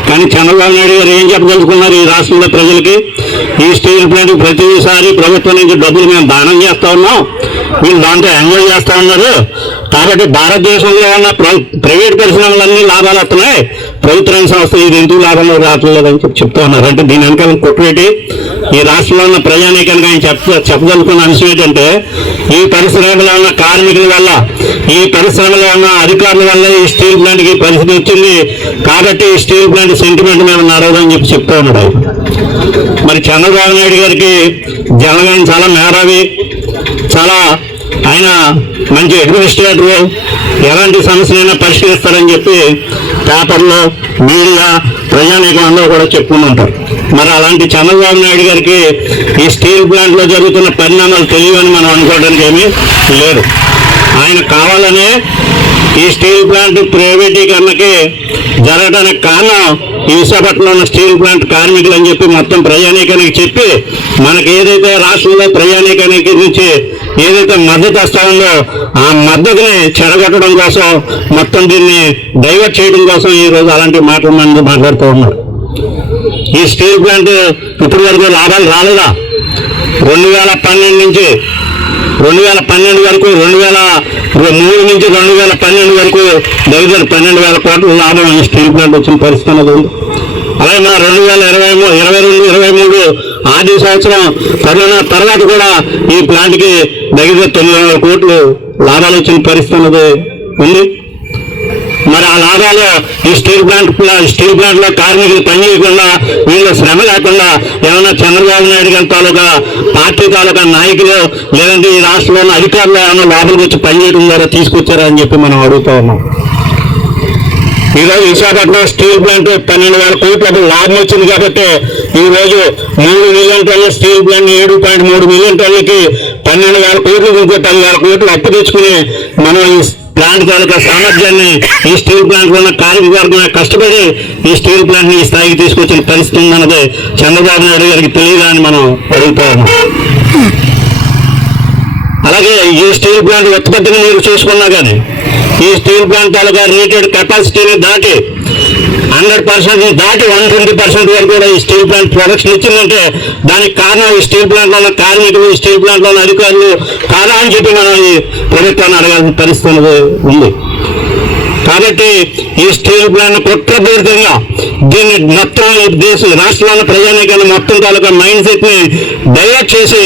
కానీ చంద్రబాబు నాయుడు గారు ఏం చెప్పదలుచుకున్నారు ఈ రాష్ట్రంలో ప్రజలకి? ఈ స్టీల్ ప్లాంట్ ప్రతిసారి ప్రభుత్వం నుంచి డబ్బులు మేము దానం చేస్తా ఉన్నాం, వీళ్ళు దాంట్లో ఎంజాయ్ చేస్తా ఉన్నారు కాబట్టి భారతదేశంలో ఉన్న ప్రైవేట్ పరిశ్రమలన్నీ లాభాలు వస్తున్నాయి, ప్రభుత్వ రంగ సంస్థ ఇది ఎందుకు లాభంలో రావట్లేదని చెప్తా ఉన్నారు. అంటే దీని వెనకాల కొట్టుపెట్టి ఈ రాష్ట్రంలో ఉన్న ప్రజానీకానికి ఆయన చెప్పదలుచుకున్న అంశం ఏంటంటే ఈ పరిశ్రమలో ఉన్న కార్మికుల వల్ల, ఈ పరిశ్రమలో ఉన్న అధికారుల వల్ల ఈ స్టీల్ ప్లాంట్కి పరిస్థితి వచ్చింది కాబట్టి ఈ స్టీల్ ప్లాంట్ సెంటిమెంట్ మీద నడవదని చెప్తా ఉన్నాడు. మరి చంద్రబాబు నాయుడు గారికి జనగణన చాలా మేధావి, చాలా ఆయన మంచి అడ్మినిస్ట్రేటర్, ఎలాంటి సమస్యలైనా పరిష్కరిస్తారని చెప్పి పేపర్లో, మీడియా, ప్రజానీకం అందరూ కూడా చెప్పుకుని ఉంటారు. మరి అలాంటి చంద్రబాబు నాయుడు గారికి ఈ స్టీల్ ప్లాంట్ లో జరుగుతున్న పరిణామాలు తెలియవని మనం అనుకోవడానికి ఏమీ లేదు. ఆయన కావాలనే ఈ స్టీల్ ప్లాంట్ ప్రైవేటీకరణకి జరగడానికి కారణం ఈ విశాఖపట్నంలో ఉన్న స్టీల్ ప్లాంట్ కార్మికులు అని చెప్పి మొత్తం ప్రజానీకానికి చెప్పి మనకి ఏదైతే రాష్ట్రంలో ప్రజానీకానికి నుంచి ఏదైతే మద్దతు వస్తా ఉందో ఆ మద్దతుని చెడగొట్టడం కోసం, మొత్తం దీన్ని డైవర్ట్ చేయడం కోసం ఈ రోజు అలాంటి మాటలు మంది మాట్లాడుతూ ఉన్నారు. ఈ స్టీల్ ప్లాంట్ ఇప్పటి వరకు లాభాలు రాలేదా? 2012 నుంచి 2012 వరకు, 2003 నుంచి 2012 వరకు దగ్గర 12,000 కోట్ల లాభం ఈ స్టీల్ ప్లాంట్ వచ్చిన పరిస్థితి అనేది ఉంది. అలాగే మన 2022, 23 ఆర్థిక సంవత్సరం కరోనా తర్వాత కూడా ఈ ప్లాంట్కి దగ్గర 9,000 కోట్లు లాభాలు వచ్చిన పరిస్థితి అనేది ఉంది. మరి ఆ లాభాలు ఈ స్టీల్ ప్లాంట్ లో కార్మికులు పనిచేయకుండా, వీళ్ళ శ్రమ లేకుండా ఏమైనా చంద్రబాబు నాయుడు గారి తాలూకా పార్టీ తాలూకా నాయకులు లేదంటే ఈ రాష్ట్రంలో ఉన్న అధికారులు ఏమైనా లోపలికి వచ్చి పనిచేయడం ద్వారా తీసుకొచ్చారా అని చెప్పి మనం అడుగుతా ఉన్నాం. ఈరోజు విశాఖపట్నం స్టీల్ ప్లాంట్ 12,000 కోట్ల లాభం వచ్చింది కాబట్టి ఈ రోజు 3 మిలియన్ టన్నుల స్టీల్ ప్లాంట్ 7.3 మిలియన్ టన్నులకి 12,000 కోట్లు నుంచి 10,000 కోట్లు అప్పు తెచ్చుకుని మనం ఈ ప్లాంట్ తాలూకా సామర్థ్యాన్ని, ఈ స్టీల్ ప్లాంట్ లో ఉన్న కార్మిక కష్టపడి ఈ స్టీల్ ప్లాంట్ ని ఈ స్థాయికి తీసుకొచ్చిన పరిస్థితి ఉందన్నది చంద్రబాబు నాయుడు గారికి తెలియదా అని మనం అడుగుతా ఉన్నాం. అలాగే ఈ స్టీల్ ప్లాంట్ ఉత్పత్తిని మీరు చూసుకున్నా కానీ ఈ స్టీల్ ప్లాంట్ తాలూకా రేటెడ్ కెపాసిటీని దాటి 100% దాటి 120% వరకు కూడా ఈ స్టీల్ ప్లాంట్ ప్రొడక్షన్ ఇచ్చిందంటే దానికి కారణం ఈ స్టీల్ ప్లాంట్ లో ఉన్న కార్మికులు, ఈ స్టీల్ ప్లాంట్ లో ఉన్న అధికారులు కాదా అని చెప్పి మనం ఈ ప్రభుత్వాన్ని అడగాల్సిన పరిస్థితి ఉంది. కాబట్టి ఈ స్టీల్ ప్లాంట్ కుట్రపూరితంగా దీన్ని మొత్తం రాష్ట్రంలో ప్రజానీకాన్ని మొత్తం తాలూకా మైండ్ సెట్ ని డైవర్ట్ చేసి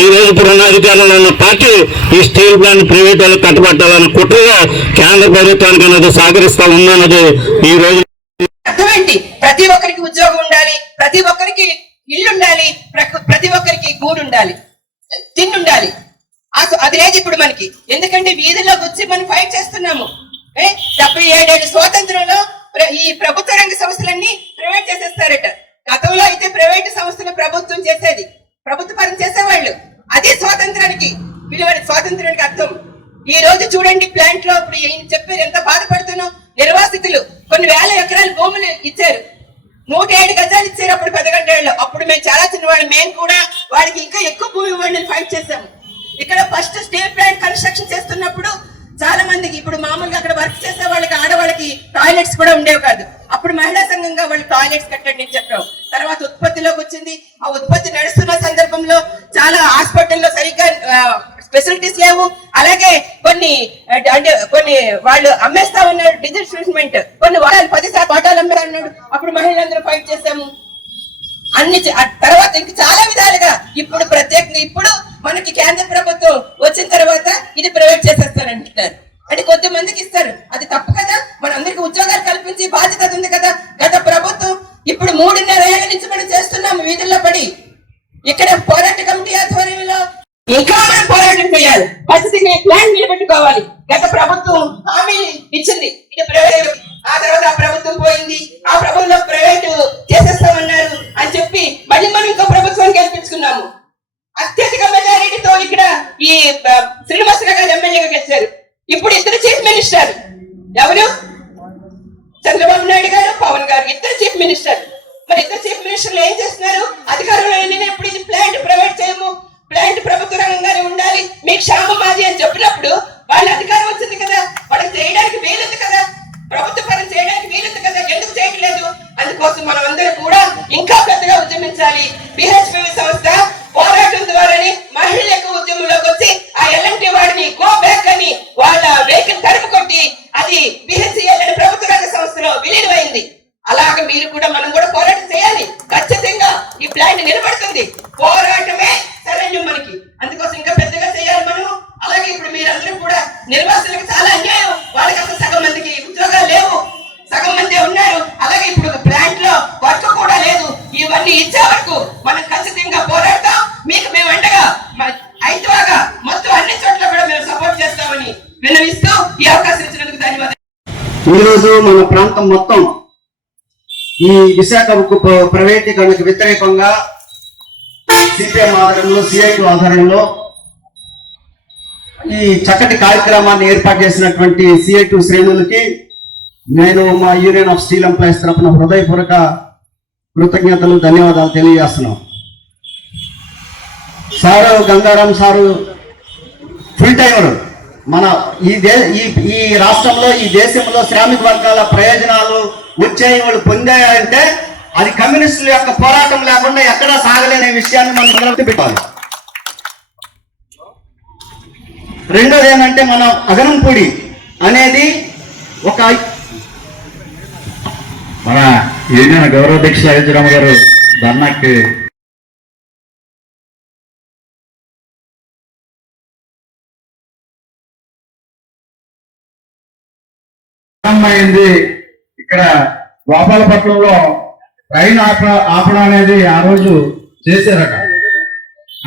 ఈ రోజు ఇప్పుడున్న అధికారంలో ఉన్న పార్టీ ఈ స్టీల్ ప్లాంట్ ప్రైవేట్ వాళ్ళకి కట్టుబట్టాలని కుట్రగా కేంద్ర ప్రభుత్వానికి అనేది సహకరిస్తా ఉందన్నది ఈ రోజు అర్థమేంటి. ప్రతి ఒక్కరికి ఉద్యోగం ఉండాలి, ప్రతి ఒక్కరికి ఇల్లు ఉండాలి, ప్రతి ఒక్కరికి గూడు ఉండాలి, తిండి ఉండాలి. అది లేదు ఇప్పుడు మనకి. ఎందుకంటే వీధుల్లోకి వచ్చి మనం ఫైట్ చేస్తున్నాము. 77 స్వాతంత్రంలో ఈ ప్రభుత్వ రంగ సంస్థలన్నీ ప్రైవేట్ చేసేస్తారట. గతంలో అయితే ప్రైవేట్ సంస్థలు ప్రభుత్వం చేసేది, ప్రభుత్వ పరం చేసేవాళ్ళు. అదే స్వాతంత్రానికి స్వాతంత్రానికి అర్థం. ఈ రోజు చూడండి ప్లాంట్ లో ఇప్పుడు చెప్పారు ఎంత బాధపడుతున్నాం. నిర్వాసితులు కొన్ని వేల ఎకరాల భూములు ఇచ్చారు, 107 గజాలు ఇచ్చారు అప్పుడు 10 గంటల్లో. అప్పుడు మేము చాలా చిన్నవాళ్ళు, మేము కూడా వాడికి ఇంకా ఎక్కువ భూమి ఇవ్వండి ఫైట్ చేశాము. ఇక్కడ ఫస్ట్ స్టీల్ ప్లాంట్ కన్స్ట్రక్షన్ చేస్తున్నప్పుడు చాలా మందికి ఇప్పుడు మామూలుగా అక్కడ వర్క్ చేసే వాళ్ళకి ఆడవాళ్ళకి టాయిలెట్స్ కూడా ఉండేవి కాదు. అప్పుడు మహిళా సంఘంగా వాళ్ళు టాయిలెట్స్ కట్టండి అని చెప్పాం. తర్వాత ఉత్పత్తిలోకి వచ్చింది. ఆ ఉత్పత్తి నడుస్తున్న సందర్భంలో చాలా హాస్పిటల్లో సరిగ్గా ఫెసిలిటీస్ లేవు. అలాగే కొన్ని వాళ్ళు అమ్మేస్తా ఉన్నారు డిజిటల్మెంట్, కొన్ని వాటాలు 10% వాటాలు అమ్మేస్తా ఉన్నాడు. అప్పుడు మహిళలందరూ ఫైట్ చేశాము. అన్ని తర్వాత ఇంక చాలా విధాలుగా ఇప్పుడు ప్రత్యేకంగా ఇప్పుడు మనకి కేంద్ర ప్రభుత్వం వచ్చిన తర్వాత ఇది ప్రైవేట్ చేసేస్తారంటున్నారు. అంటే కొద్దిమందికి ఇస్తారు, అది తప్పు కదా. మనందరికి ఉద్యోగాలు కల్పించి బాధ్యత ఉంది కదా. గత ప్రభుత్వం ఇప్పుడు 3.5 ఏళ్ల నుంచి మనం చేస్తున్నాము వీధుల్లో పడి. ఇక్కడ పోరాట కమిటీ ఆధ్వర్యంలో ఇంకా మనం పోరాటం చేయాలి. ఖచ్చితంగా ప్లాన్ నిలబెట్టుకోవాలి. గత ప్రభుత్వం హామీలు ఇచ్చింది, ఇది ప్రైవేట్. ఆ తర్వాత ఆ ప్రభుత్వం పోయింది, ఆ ప్రభుత్వంలో ప్రైవేట్ చేసేస్తామన్నారు అని చెప్పి మళ్ళీ మనం ఇంకో ప్రభుత్వాన్ని గెలిపించుకున్నాము. అత్యధిక మెజారిటీతో ఇక్కడ ఈ శ్రీనివాసరావు గారు ఎమ్మెల్యేగా గెలిచారు. ఇప్పుడు ఇద్దరు చీఫ్ మినిస్టర్ ఎవరు? చంద్రబాబు నాయుడు గారు, పవన్ గారు, ఇద్దరు చీఫ్ మినిస్టర్. మరి ఇద్దరు చీఫ్ మినిస్టర్లు ఏం చేస్తున్నారు? అధికారంలో ఎప్పుడు ఇది ప్లాంట్ ప్రైవేట్ చేయము, ప్లాంట్ ప్రభుత్వ రంగంగానే ఉండాలి, మీకు క్షేమం మాది అని చెప్పినప్పుడు వాళ్ళ అధికారం వచ్చింది కదా, వాళ్ళకి చేయడానికి వీలుంది కదా, ప్రభుత్వ పరం చేయడానికి వీలుంది కదా, ఎందుకు చేయట్లేదు? అందుకోసం మనం అందరం కూడా ఇంకా పెద్దగా ఉద్యమించాలి. బిహెచ్పి సంస్థ పోరాటం ద్వారానే మహిళలకు ఉద్యమంలోకి వచ్చి ఆ ఎల్ఎన్టీ వాడిని గో బ్యాక్ అని వాళ్ళ వెహికల్ తరుపు కొట్టి అది బిహెచ్ఎల్ అనే ప్రభుత్వ రంగ సంస్థలో విలీనమైంది. అలాగే మీరు కూడా మనం కూడా పోరాటం చేయాలి. ఖచ్చితంగా ఈ ప్లాంట్ నిలబడుతుంది. పోరాటమే సరైన మనకి. అందుకోసం ఇంకా పెద్దగా చేయాలి మనం. అలాగే ఇప్పుడు మీరందరూ కూడా నిర్వాసులకు చాలా అన్యాయం. వాళ్ళకి అసలు సగం మందికి ఉద్యోగాలు లేవు, సగం మంది ఉన్నారు. అలాగే ఇప్పుడు ప్లాంట్ లో వర్క్ కూడా లేదు. ఇవన్నీ ఇచ్చే వరకు మనం ఖచ్చితంగా పోరాడతాం. మీకు మేము అండగా అయితేగా మొత్తం అన్ని చోట్ల కూడా మేము సపోర్ట్ చేస్తామని విన్నవిస్తూ ఈ అవకాశం ఇచ్చినందుకు ధన్యవాదాలు. ఈరోజు మన ప్రాంతం మొత్తం ఈ విశాఖ ఉక్కు ప్రైవేటీకరణకు వ్యతిరేకంగా సిపిఎం ఆధ్వర్యంలో, సిఐటి ఆధ్వర్యంలో ఈ చక్కటి కార్యక్రమాన్ని ఏర్పాటు చేసినటువంటి సిఐటి శ్రేణులకి నేను మా యూనియన్ ఆఫ్ స్టీల్ ఎంప్లాయీస్ తరఫున హృదయపూర్వక కృతజ్ఞతలు, ధన్యవాదాలు తెలియజేస్తున్నాం. Sir Gangaram sir full timer. మన ఈ రాష్ట్రంలో, ఈ దేశంలో శ్రామిక వర్గాల ప్రయోజనాలు వచ్చాయి, వాళ్ళు పొందాయంటే అది కమ్యూనిస్టుల యొక్క పోరాటం లేకుండా ఎక్కడా సాగలేనే విషయాన్ని మనం నిలబెట్టి పెట్టాలి. రెండోది ఏంటంటే మన అగనంపూడి అనేది ఒక మన యూనియన్ గౌరవ అధ్యక్షులు అయోధ్యరామ గారు ధర్నాకి అయింది. ఇక్కడ గోపాలపట్నంలో ట్రైన్ ఆపడం అనేది ఆ రోజు చేశారట.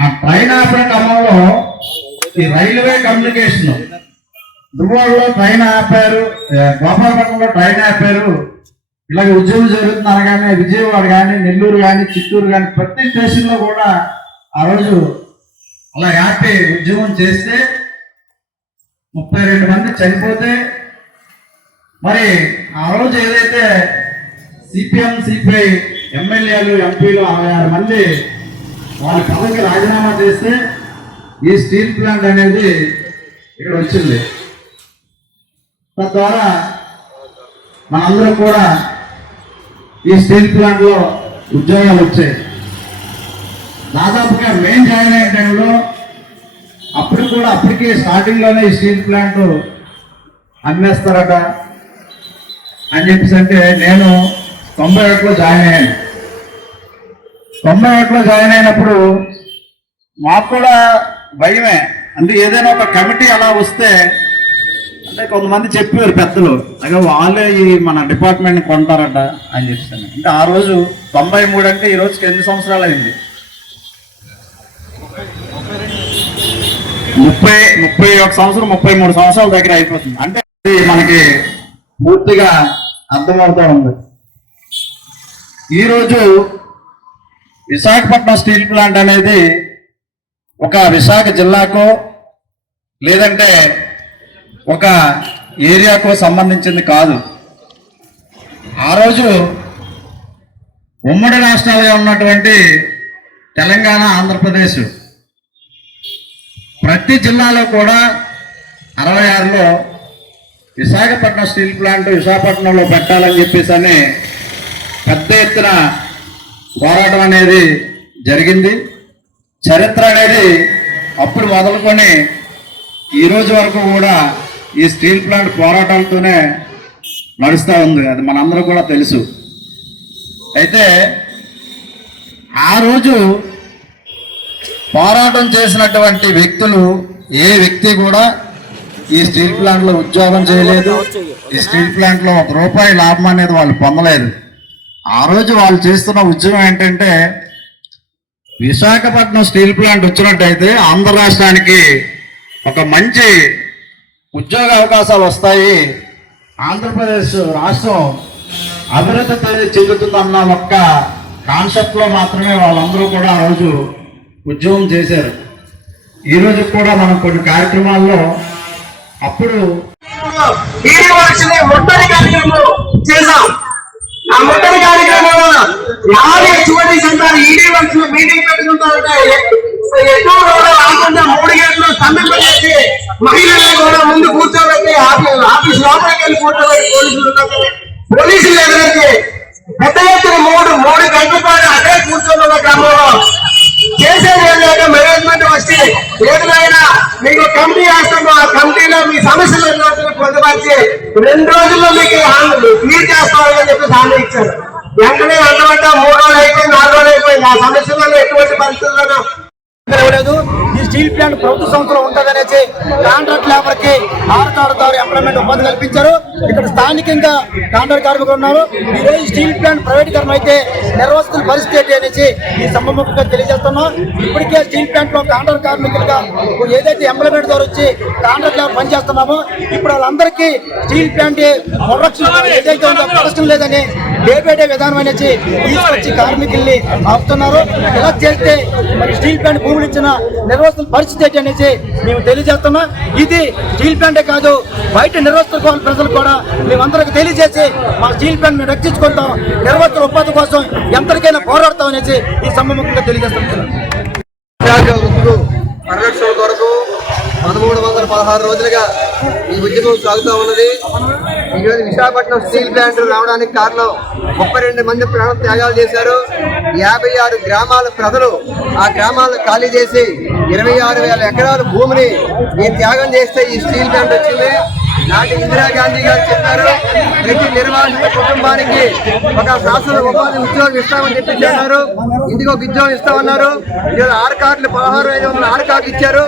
ఆ ట్రైన్ ఆపడం క్రమంలో ఈ రైల్వే కమ్యూనికేషన్ దువ్వాడలో ట్రైన్ ఆపారు, గోపాలపట్నంలో ట్రైన్ ఆపారు. ఇలాగ ఉద్యోగం జరుగుతుంది అనగానే విజయవాడ కానీ, నెల్లూరు కానీ, చిత్తూరు కానీ ప్రతి స్టేషన్ లో కూడా ఆ రోజు అలా ఆపి ఉద్యమం చేస్తే 32 మంది చనిపోతే, మరి ఆ రోజు ఏదైతే సిపిఎం, సిపిఐ ఎమ్మెల్యేలు, ఎంపీలు 66 మంది వాళ్ళ పదవికి రాజీనామా చేస్తే ఈ స్టీల్ ప్లాంట్ అనేది ఇక్కడ వచ్చింది. తద్వారా మనందరూ కూడా ఈ స్టీల్ ప్లాంట్ లో ఉద్యోగాలు వచ్చాయి. దాదాపుగా మెయిన్ జాయిన్ అయిన టైంలో అప్పటికి స్టార్టింగ్ లోనే ఈ స్టీల్ ప్లాంట్ అమ్మేస్తారట అని చెప్పేసి అంటే నేను 91లో జాయిన్ అయ్యాను. 91లో జాయిన్ అయినప్పుడు మాకు కూడా భయమే. అంటే ఏదైనా ఒక కమిటీ అలా వస్తే అంటే కొంతమంది చెప్పారు పెద్దలు, అదే వాళ్ళే ఈ మన డిపార్ట్మెంట్ కొంటారట అని చెప్పాను. అంటే ఆ రోజు 93 అంటే ఈ రోజుకి 8 సంవత్సరాలు అయింది. 31 సంవత్సరం 33 సంవత్సరాల దగ్గర అయిపోతుంది. అంటే ఇది మనకి పూర్తిగా అర్థమవుతూ ఉంది. ఈరోజు విశాఖపట్నం స్టీల్ ప్లాంట్ అనేది ఒక విశాఖ జిల్లాకో లేదంటే ఒక ఏరియాకో సంబంధించింది కాదు. ఆ రోజు ఉమ్మడి రాష్ట్రాలుగా ఉన్నటువంటి తెలంగాణ, ఆంధ్రప్రదేశ్ ప్రతి జిల్లాలో కూడా 66లో విశాఖపట్నం స్టీల్ ప్లాంట్ విశాఖపట్నంలో పెట్టాలని చెప్పేసి అని పెద్ద ఎత్తున పోరాటం అనేది జరిగింది. చరిత్ర అనేది అప్పుడు మొదలుకొని ఈ రోజు వరకు కూడా ఈ స్టీల్ ప్లాంట్ పోరాటాలతోనే నడుస్తూ ఉంది. అది మనందరూ కూడా తెలుసు. అయితే ఆ రోజు పోరాటం చేసినటువంటి వ్యక్తులు ఏ వ్యక్తి కూడా ఈ స్టీల్ ప్లాంట్లో ఉద్యోగం చేయలేదు. ఈ స్టీల్ ప్లాంట్లో ₹1 లాభం అనేది వాళ్ళు పొందలేదు. ఆ రోజు వాళ్ళు చేస్తున్న ఉద్యమం ఏంటంటే విశాఖపట్నం స్టీల్ ప్లాంట్ వచ్చినట్టయితే ఆంధ్ర రాష్ట్రానికి ఒక మంచి ఉద్యోగ అవకాశాలు వస్తాయి, ఆంధ్రప్రదేశ్ రాష్ట్రం అభివృద్ధి చెందుతుందన్న ఒక్క కాన్సెప్ట్లో మాత్రమే వాళ్ళందరూ కూడా ఆ రోజు ఉద్యమం చేశారు. ఈ రోజు కూడా మనం కొన్ని కార్యక్రమాల్లో అప్పుడు ముట్టడి కార్యక్రమం చేశాం. ఆ ముట్టడి కార్యక్రమంలో 50 చివరి సంతాలు ఈడీ వర్క్స్ మీటింగ్ పెట్టుకుంటారంటే ఎక్కువ కూడా రాకుండా 3 గంటలు స్తంభింపజేసి మహిళలను కూడా ముందు కూర్చోబెట్టి ఆఫీస్ లోపలికి వెళ్ళి కూర్చోబెట్టి పోలీసులు ఎదురైతే పెద్ద ఎత్తున 3 గంటల పాటు అదే కూర్చోన్న క్రమంలో చేసేది లేక మేనేజ్మెంట్ వచ్చి ఏదైనా మీకు కమిటీ వేస్తాము, ఆ కమిటీలో మీ సమస్యలు పొందుపరిచి 2 రోజుల్లో మీకు క్లియర్ చేస్తామని చెప్పి హామీ ఇచ్చారు. వెంటనే అంటమంటే 3 రోజులు అయిపోయింది, 4 రోజులు అయిపోయింది. ఆ సమస్యలను ఎటువంటి పరిస్థితుల్లో ఇవ్వలేదు. ఈ స్టీల్ ప్లాంట్ ప్రభుత్వ సంస్థలో ఉంటుందనేసి కాంట్రాక్ట్ లేబర్ కి ఆరు ఎంప్లాయ్మెంట్ ఉపాధి కల్పించారు. ఇక్కడ స్థానికంగా కాంట్రాక్ట్ కార్మికులు ఉన్నారు. ఈరోజు స్టీల్ ప్లాంట్ ప్రైవేటీకరణ అయితే నిర్వాసితుల పరిస్థితి ఏంటి అనేసి ఈ సభముఖంగా తెలియజేస్తున్నాం. ఇప్పటికే స్టీల్ ప్లాంట్ లో కాంట్రాక్ట్ కార్మికులుగా ఏదైతే ఎంప్లాయ్మెంట్ ద్వారా వచ్చి కాంట్రాక్ట్ లేబర్ పనిచేస్తున్నామో ఇప్పుడు వాళ్ళందరికీ స్టీల్ ప్లాంట్ ఏదైతే ఉందో ప్రదర్శన లేదని డే బై డే విధానం అనేసి తీసుకొచ్చి కార్మికుల్ని ఆపుతున్నారు. ఇలా చేస్తే మరి స్టీల్ ప్లాంట్ భూములు ఇచ్చిన నిర్వాసితుల పరిస్థితి ఏంటి అనేసి మేము తెలియజేస్తున్నాం. ఇది స్టీల్ ప్లాంటే కాదు, బయట నిర్వాసితుల ప్రజలు కూడా మేమందరికి తెలియజేసి మా స్టీల్ ప్లాంట్ మేము రక్షించుకుంటాం, నిర్వాసితుల ఉపాధి కోసం ఎంతకైనా పోరాడతాం అనేసి ఈ సభముఖంగా తెలియజేస్తున్నాం. పరిరక్షణ కొరకు 1316 రోజులుగా ఈ ఉద్యమం సాగుతూ ఉన్నది. ఈరోజు విశాఖపట్నం స్టీల్ ప్లాంట్ రావడానికి కారణం 32 మంది ప్రాణ త్యాగాలు చేశారు. 56 గ్రామాల ప్రజలు ఆ గ్రామాలను ఖాళీ చేసి 26,000 ఎకరాల భూమిని ఈ త్యాగం చేస్తే ఈ స్టీల్ ప్లాంట్ వచ్చింది. నాటి ఇందిరాగాంధీ గారు చెప్పారు, ప్రతి నిర్వాసిత కుటుంబానికి ఒక శాశ్వత ఉపాధి ఉద్యోగం ఇస్తామని చెప్పి చెప్పారు. ఇంటికి ఒక ఉద్యోగం ఇస్తామన్నారు. ఈరోజు 6 కార్డులు 16,500 6 కార్డులు ఇచ్చారు.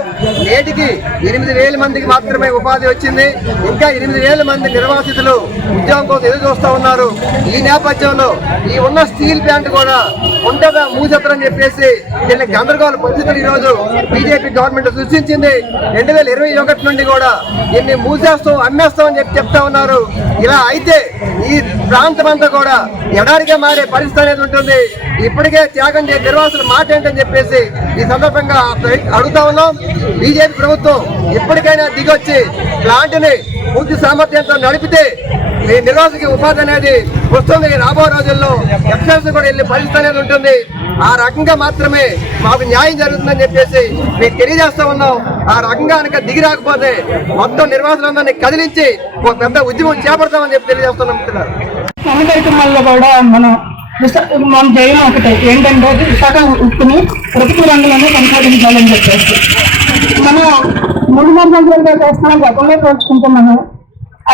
నేటికి 8,000 మందికి మాత్రమే ఉపాధి వచ్చింది. ఇంకా 8,000 మంది నిర్వాసితులు ఉద్యోగం కోసం ఎదురు చూస్తూ ఉన్నారు. ఈ నేపథ్యంలో ఈ ఉన్న స్టీల్ ప్లాంట్ కూడా ఉండగా మూసేస్తారని చెప్పేసి దీన్ని గందరగోళ పరిస్థితులు ఈరోజు బీజేపీ గవర్నమెంట్ సృష్టించింది. 2021 నుండి కూడా దీన్ని మూసేస్తాం, అమ్మేస్తామని చెప్పి చెప్తా ఉన్నారు. ఇలా అయితే ఈ ప్రాంతం అంతా కూడా ఎడారిగా మారే పరిస్థితి అనేది ఉంటుంది. ఇప్పటికే త్యాగం చేసే నిర్వాసుల మాట ఏంటని చెప్పేసి ఈ సందర్భంగా అడుగుతా ఉన్నాం. బీజేపీ ప్రభుత్వం ఇప్పటికైనా దిగొచ్చి ప్లాంట్ని పూర్తి సామర్థ్యంతో నడిపితే ఈ నిర్వాసికి ఉపాధి అనేది వస్తుంది. రాబో రోజుల్లో ఎఫ్ఎస్ కూడా వెళ్ళే పరిస్థితి అనేది ఉంటుంది. ఆ రకంగా మాత్రమే మాకు న్యాయం జరుగుతుందని చెప్పేసి మేము తెలియజేస్తా ఉన్నాం. ఆ రకంగా కనుక దిగి రాకపోతే మొత్తం నిర్వాసులందరినీ కదిలించి ఒక పెద్ద ఉద్యమం చేపడతామని చెప్పి తెలియజేస్తున్నాం. కార్యక్రమాల్లో కూడా మన జయం ఒకటే ఏంటంటే విశాఖ ఉక్కుని ప్రభుత్వ రంగంలోనే కొనసాగించాలని చెప్పేసి మనం 3 సంవత్సరాలుగా చేస్తున్నాం. గతంలో పోల్చుకుంటే మనం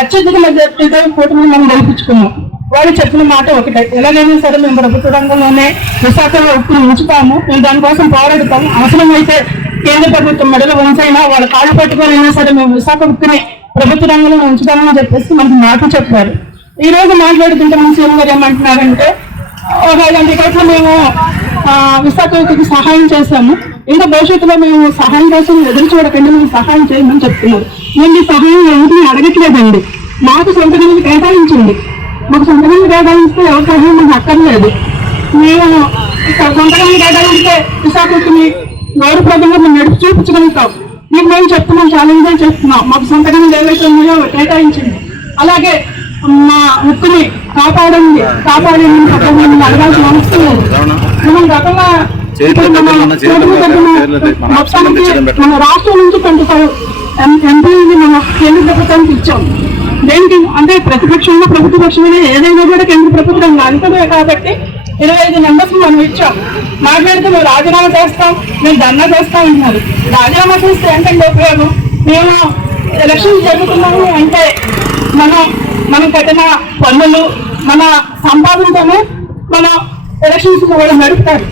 అత్యధిక మెజార్టీతో కూటమిని మనం గెలిపించుకున్నాం. వాళ్ళు చెప్పిన మాట ఒకటే, ఎలాగైనా సరే మేము ప్రభుత్వ రంగంలోనే విశాఖలో ఉక్కుని ఉంచుతాము, మేము దానికోసం పోరాడుతాము, అవసరమైతే కేంద్ర ప్రభుత్వం మెడలు వంచైనా వాళ్ళ కాళ్ళు పట్టుకొని సరే మేము విశాఖ ఉక్కుని ప్రభుత్వ రంగంలో ఉంచుతామని చెప్పేసి మనకి మాట చెప్పారు. ఈ రోజు మాట్లాడుతుంటే మన సీఎం గారు ఏమంటున్నారంటే 1,50 కోట్లు మేము విశాఖ ఉక్కుకి సహాయం చేశాము, ఇంకా భవిష్యత్తులో మేము సహాయం కోసం ఎదురు చూడకండి, మేము సహాయం చేయమని చెప్తున్నారు. మేము ఈ సహాయం ఎవరిని అడగట్లేదండి, మాకు సొంత గనులు కేటాయించండి. మాకు సొంత గనులు కేటాయిస్తే ఎవరి సహాయం మాకు అక్కర్లేదు. మేము సొంత గనులు కేటాయిస్తే విశాఖని గౌరవ ప్రజల్లో మేము నడిపి చూపించగలుగుతాం. మీకు మేము చెప్తున్నాం, ఛాలెంజ్ గా చెప్తున్నాం, మాకు సొంత గనులు ఏవైతే ఉన్నాయో కేటాయించండి. అలాగే మా ఉక్కుని కాపాడండి అడగాల్సిన అవసరం లేదు. మనం గతంలో మన రాష్ట్రం నుంచి 25 ఎంపీని మన కేంద్ర ప్రభుత్వానికి ఇచ్చాం. దేనికి అంటే ప్రతిపక్షంలో ప్రభుత్వ పక్షమైన ఏదైనా కూడా కేంద్ర ప్రభుత్వం అంతమే కాబట్టి 25 మెంబర్స్ మనం ఇచ్చాం. మాట్లాడితే మేము రాజీనామా చేస్తాం, మేము ధర్నా చేస్తాం అంటున్నారు. రాజీనామా చేస్తే ఏంటంటే ఉపయోగం? మేము ఎలక్షన్ జరుగుతున్నాము అంటే మనం కట్టిన పన్నులు మన సంపాదనతోనే మన ఎలక్షన్స్ వాళ్ళు నడుపుతారు.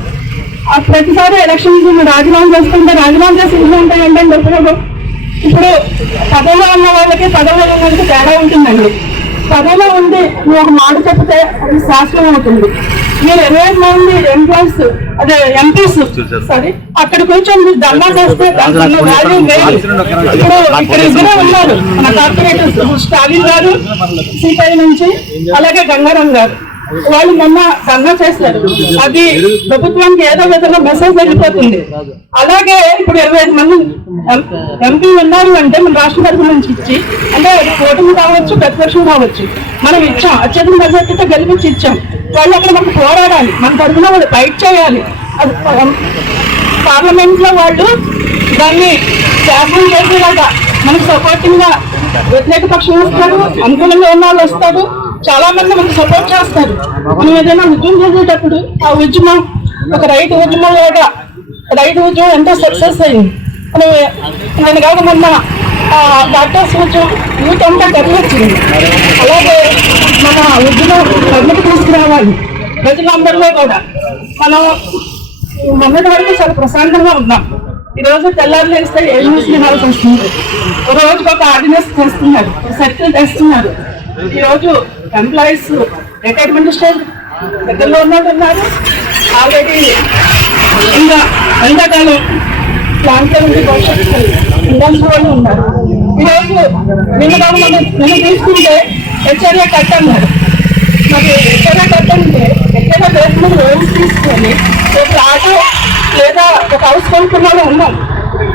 ప్రతిసారి ఎలక్షన్స్ రాజీనామా చేస్తుంటే రాజీనామా చేసి ఉంటే ఏంటంటే ఉపయోగం? ఇప్పుడు పదవిలో ఉన్న వాళ్ళకి పదవిలో ఉన్న వాళ్ళకి తేడా ఉంటుందండి. పదవిలో ఉండి నువ్వు ఒక మాట చెప్తే అది శాస్త్రం అవుతుంది. మీరు 25 మంది ఎంప్లాయీస్ అదే ఎంపీస్ సారీ అక్కడ కొంచెం మీరు ధర్నా చేస్తే వాల్యూ లేదు. ఇప్పుడు ఇక్కడ ఇద్దరే ఉన్నారు మన కార్పొరేటర్స్, స్టాలిన్ గారు సిపిఐ నుంచి, అలాగే గంగారాం గారు. వాళ్ళు మొన్న ధర్నా చేస్తారు. అది ప్రభుత్వానికి ఏదో విధంగా మెసేజ్ వెళ్ళిపోతుంది. అలాగే ఇప్పుడు 25 మంది ఎంపీ ఉన్నారు అంటే మన రాష్ట్ర తరఫు నుంచి ఇచ్చి, అంటే కూటమి కావచ్చు ప్రతిపక్షం కావచ్చు, మనం ఇచ్చాం, అత్యధిక మెజార్టీతో గెలిపించి ఇచ్చాం. వాళ్ళు అక్కడ మనకు పోరాడాలి, మన తరఫున వాళ్ళు ఫైట్ చేయాలి. అది పార్లమెంట్ లో వాళ్ళు దాన్ని శాసనం చేసేలాగా మనకు సపోర్టింగ్ గా వ్యతిరేక పక్షం వస్తారు, అనుకూలంగా ఉన్న వాళ్ళు వస్తారు, చాలా మంది మనకు సపోర్ట్ చేస్తారు. మనం ఏదైనా ఉద్యమం చేసేటప్పుడు ఆ ఉద్యమం ఒక రైతు ఉద్యమం లాగా, రైతు ఉద్యమం ఎంతో సక్సెస్ అయింది. నేను కాక మొన్న డాక్టర్స్ ఉద్యమం యూత్ అంతా గర్వ వచ్చింది. అలాగే మన ఉద్యమం పరిమితి తీసుకురావాలి ప్రజలందరిలో కూడా. మనం మొన్నటి వరకు చాలా ప్రశాంతంగా ఉన్నాం. ఈ రోజు తెల్లారు లేస్తే ఏ న్యూస్ వినాల్సి వస్తుంది. రోజుకి ఒక ఆర్డినెన్స్ చేస్తున్నారు, సర్కిల్ తెస్తున్నారు. ఈ రోజు ఎంప్లాయీస్ రిటైర్మెంట్ స్టేజ్ దగ్గరలో ఉన్నారు. ఆల్రెడీ ఇంకా ఎండాకాలం ప్లాంట్లో ఉండి భవిష్యత్తు ఇండస్ట్రీ వాళ్ళు ఉన్నారు. ఈరోజు నిన్న తీసుకుంటే హెచ్ఆర్ఏ కట్ అన్నారు. మరి హెచ్ఆర్ఏ కట్ అంటే ఎక్కడైనా గవర్నమెంట్ లోన్స్ తీసుకొని ఒక ఆటో లేదా ఒక హౌస్ కొనుక్కున్న ఉన్నాం.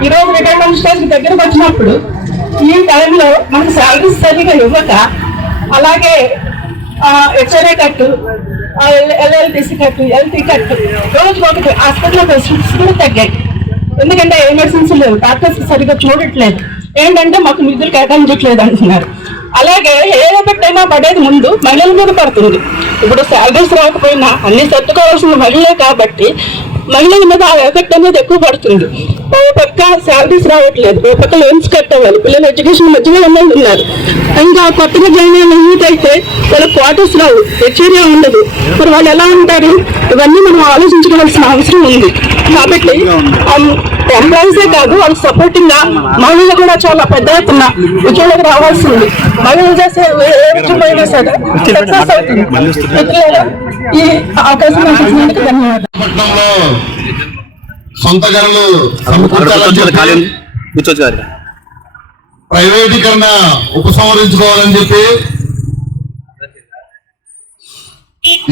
ఈరోజు రిటైర్మెంట్ స్టేజ్ దగ్గరకు వచ్చినప్పుడు ఈ టైంలో మనకు శాలరీస్ సరిగా ఇవ్వక, అలాగే హెచ్ఆర్ఏ కట్టు, ఎల్ఎల్టీసీ కట్టు, ఎల్టీ కట్టు, రోజు ఒకటి హాస్పిటల్లో ఫెసిలిటీస్ కూడా తగ్గాయి. ఎందుకంటే ఏ మెడిసిన్స్ లేవు, డాక్టర్స్ సరిగ్గా చూడట్లేదు, ఏంటంటే మాకు నిధులు కేటాయించట్లేదు అంటున్నారు. అలాగే ఏ ఎఫెక్ట్ అయినా పడేది ముందు మహిళల మీద పడుతుంది. ఇప్పుడు శాలరీస్ రాకపోయినా అన్ని సర్దుకోవాల్సిన మహిళలే కాబట్టి మహిళల మీద ఆ ఎఫెక్ట్ అనేది ఎక్కువ పడుతుంది. ఓ పక్క శాలరీస్ రావట్లేదు, ఓ పక్క లోన్స్ కట్ అవ్వాలి, పిల్లల ఎడ్యుకేషన్ మధ్యలో ఉన్నది ఉన్నారు. ఇంకా కొత్తగా జాయిన్ అయిన యూత్ అయితే వాళ్ళకి క్వార్టర్స్ రావు, హెచ్ఏరియా ఉండదు. మరి వాళ్ళు ఎలా ఉంటారు? ఇవన్నీ మనం ఆలోచించుకోవాల్సిన అవసరం ఉంది. కాబట్టి ఎంప్లాయీసే కాదు, వాళ్ళకి సపోర్టింగ్ గా మహిళలు కూడా చాలా పెద్ద ఎత్తున ఉద్యోగాలకు రావాల్సింది. మహిళలు చేసే ఉద్యోగమైనా సరే సక్సెస్ అవుతుంది. ఈ అవకాశం నాకు ధన్యవాదాలు. సొంత గనులు ప్రైవేటీకరణ ఉపసంహరించుకోవాలని చెప్పి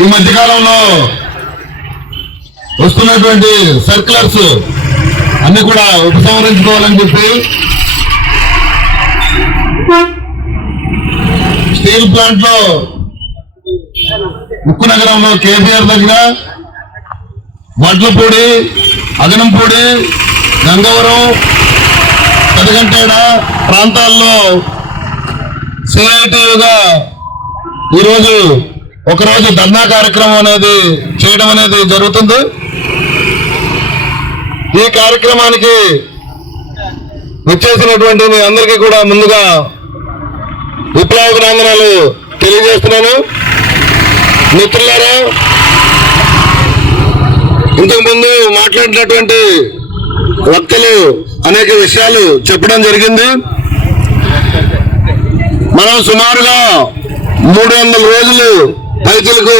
ఈ మధ్య కాలంలో వస్తున్నటువంటి సర్క్యులర్స్ అన్ని కూడా ఉపసంహరించుకోవాలని చెప్పి స్టీల్ ప్లాంట్ లో ఉక్కు నగరంలో కేసీఆర్ దగ్గర వడ్లపూడి, అగనంపూడి, గంగవరం, పెదగంటేడ ప్రాంతాల్లో సిఐటియుగా ఈరోజు ఒకరోజు ధర్నా కార్యక్రమం అనేది చేయడం అనేది జరుగుతుంది. ఈ కార్యక్రమానికి వచ్చేసినటువంటి మీ అందరికీ కూడా ముందుగా విప్లవాభినందనాలు తెలియజేస్తున్నాను. మిత్రులారా, ఇంతకు ముందు మాట్లాడినటువంటి వక్తలు అనేక విషయాలు చెప్పడం జరిగింది. మనం సుమారుగా 300 రోజులు రైతులకు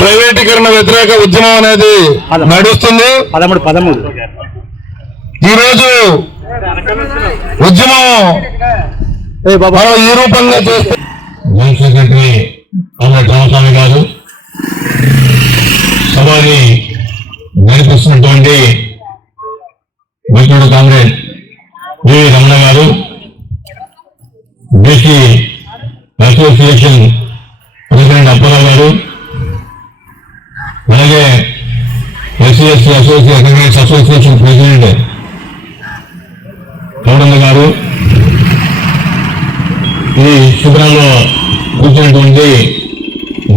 ప్రైవేటీకరణ వ్యతిరేక ఉద్యమం అనేది నడుస్తుంది. ఈరోజు ఉద్యమం మనం ఈ రూపంగా చేస్తే జనరల్ సెక్రటరీ కామ్రేడ్ రామస్వామి గారు, సభని నడిపిస్తున్నటువంటి మిత్రుడు కామ్రేడ్ వి రమణ గారు, బీసీ అసోసియేషన్ ప్రెసిడెంట్ అప్పారావు గారు, అలాగే ఎస్సీ అసోసియేషన్ ప్రెసిడెంట్ చౌడన్న గారు, ఈ శిబిరంలో కూర్చున్నటువంటి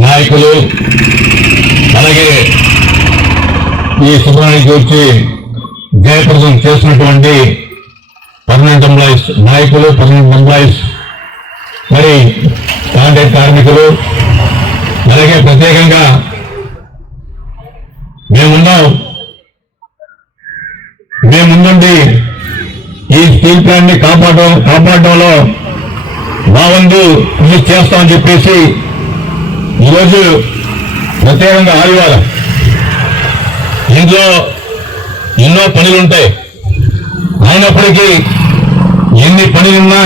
నాయకులు, అలాగే ఈ శిబిరానికి వచ్చి జయప్రదం చేసినటువంటి పర్మనెంట్ ఎంప్లాయీస్ నాయకులు, పర్మనెంట్ ఎంప్లాయీస్, మరి కాంట్రాక్ట్ కార్మికులు, అలాగే ప్రత్యేకంగా మేము ముందుండి ఈ స్టీల్ ప్లాంట్ ని కాపాడడంలో మా వంతు కృషి చేస్తామని చెప్పేసి ఈరోజు ప్రత్యేకంగా ఆదివారం ఇంట్లో ఎన్నో పనులుంటాయి. అయినప్పటికీ ఎన్ని పనులున్నా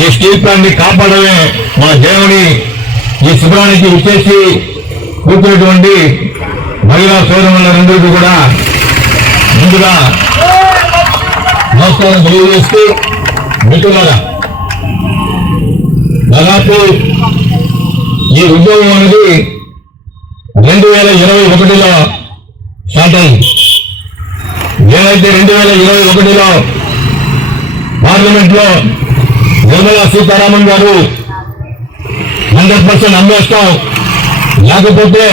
ఈ స్టీల్ ప్లాంట్ ని కాపాడమే మా దేవుని ఈ శిబిరానికి ఇచ్చేసి కూర్చున్నటువంటి మహిళా సోదరులందరికీ కూడా ముందుగా నమస్కారం తెలియజేస్తూ, మిత్రులారా, దాదాపు ఈ ఉద్యోగం అనేది 2021లో స్టార్ట్ అయింది. ఏదైతే 2021లో పార్లమెంట్ లో నిర్మలా సీతారామన్ గారు 100% అమ్మేస్తాం, లేకపోతే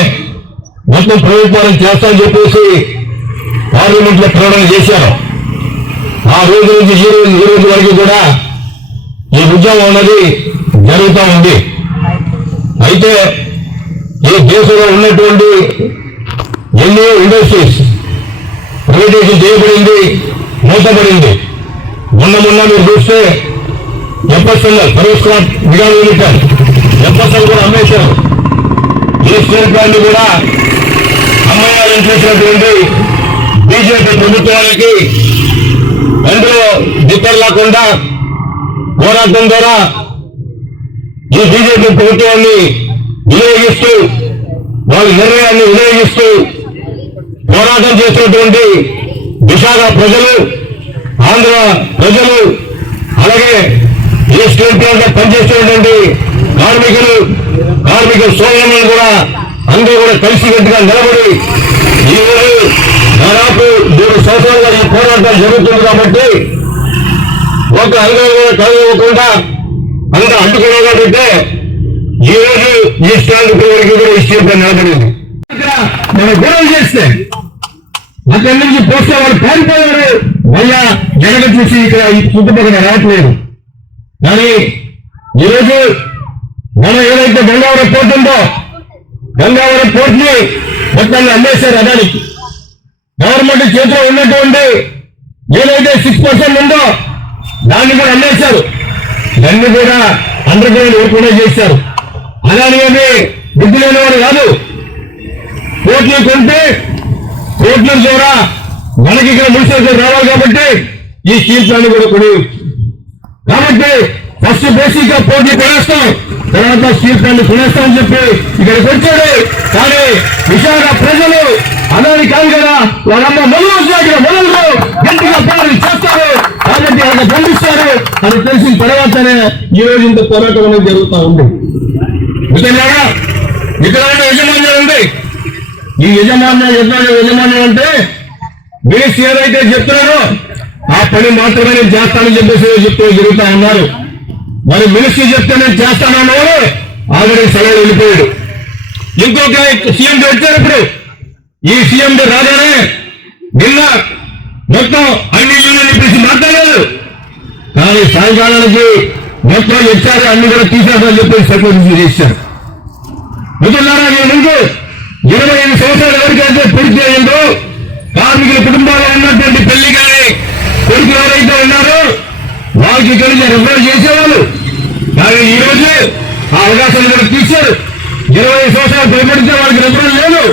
మొత్తం ప్రభుత్వాన్ని చేస్తామని చెప్పేసి పార్లమెంట్ లో ప్రకటన చేశారు. ఆ రోజు నుంచి ఈ రోజు వరకు కూడా ఈ ఉద్యమం అన్నది జరుగుతూ ఉంది. అయితే ఈ దేశంలో ఉన్నటువంటి ఎన్నో ఇండస్ట్రీస్ ప్రైవేటైజేషన్ చేయబడింది, మూతపడింది. మొన్న మీరు చూస్తే ఎఫ్ఎస్ఎల్ ఫరోజ్ క్రాప్ నిగమ్ లిమిటెడ్ ఎఫ్ఎస్ఎల్ కూడా అమ్మేశారు. ఈ స్టీల్ ప్లాంట్ కూడా అమ్మేయాలని చేసినటువంటి బీజేపీ ప్రభుత్వానికి అందులో దిక్కలు లేకుండా పోరాటం ద్వారా ఈ బీజేపీ ప్రభుత్వాన్ని వినియోగిస్తూ, వాళ్ళ నిర్ణయాన్ని వినియోగిస్తూ పోరాటం చేసినటువంటి విశాఖ ప్రజలు, ఆంధ్ర ప్రజలు, అలాగే ఈ స్టీల్ ప్లాంట్ పనిచేస్తున్నటువంటి కార్మిక సోదరులను కూడా అందరూ కూడా కలిసికట్టుగా నిలబడి ఈరోజు దాదాపు 3 సంవత్సరాలుగా ఈ పోరాటం జరుగుతుంది. కాబట్టి ఒక అంగంగా కలగకుండా అందరూ అడ్డుకున్నా కాబట్టి ఈ రోజు ఈ స్టాండ్ వరకు కూడా ఈ స్టీల్ ప్లాంట్ నిలబడింది. మనం గొడవ చేస్తే అక్కడి నుంచి పోస్తే వాళ్ళు పారిపోయారు, మళ్ళా జగన్ చూసి ఇక్కడ ఈ చుట్టుపక్కల రావట్లేదు. కానీ ఈరోజు మనం ఏదైతే గంగావరం పోర్ట్ ఉందో, గంగావరం పోర్ట్ ని మొత్తాన్ని అమ్మేశారు అదానికి. గవర్నమెంట్ చేతిలో ఉన్నటువంటి ఏదైతే 6% ఉందో దాన్ని కూడా అమ్మేశారు. దాన్ని కూడా అండర్ గ్రౌండ్ లేకుండా చేశారు. అదాని ఏమి బుద్ధి లేని వాడు కాదు. పోర్టులు కొంటే పోర్టుల ద్వారా మనకి ఇక్కడ మున్సిపల్ రావాలి కాబట్టి ఈ స్టీల్ ప్లాంట్ కూడా కొనేయచ్చు. కాబట్టి ఫస్ట్ బేసిక్ గా పోటీ కొనేస్తాం, తర్వాత స్టీల్ ప్లాంట్ కొనేస్తామని చెప్పి ఇక్కడికి వచ్చాడు. కానీ విశాఖ ప్రజలు అదాని కాదు కదా, వాళ్ళమ్మ మొదలు గట్టిగా పోరాటం చేస్తారు కాబట్టి ఆయన బంధిస్తారు. అది తెలిసిన తర్వాతనే ఈ రోజు ఇంత పోరాటం అనేది జరుగుతూ ఉంది. మిత్రులారా, ఇక్కడ ఉన్న యజమాన్యం ఉంది. ఈ యజమాన్యం అంటే మినిస్టర్ ఏదైతే చెప్తున్నారో ఆ పని మాత్రమే నేను చేస్తానని చెప్పేసి చెప్తూ జరుగుతా ఉన్నారు. మరి మినిస్టర్ చెప్తే నేను చేస్తానన్నవాడు ఆల్రెడీ సెలవు వెళ్ళిపోయాడు. ఇంకొక సీఎం వచ్చారు. ఇప్పుడు ఈ సీఎం రాగానే నిన్న మొత్తం అన్ని యూనియన్ ఇప్పేసి మాట్లాడారు. కానీ సాయంకాలానికి మొత్తం ఇచ్చారు, అన్ని కూడా తీసేస్తారని చెప్పేసి సర్పంచ్ చేశారు. మిత్రులారా, నేను ముందు 25 సంవత్సరాలు ఎవరికైతే పూర్తి అయ్యిందో కార్మికుల కుటుంబాల్లో ఉన్నటువంటి పెళ్లి కానీ కొడుకులు ఎవరైతే ఉన్నారో వాళ్ళకి ఇక్కడి నుంచి రిఫర్ చేసేవాళ్ళు. కానీ ఈ రోజు ఆ అవకాశాలు కూడా తీశారు. 20 సంవత్సరాలు భయపడితే వాళ్ళకి రెఫరెన్స్ లేదు,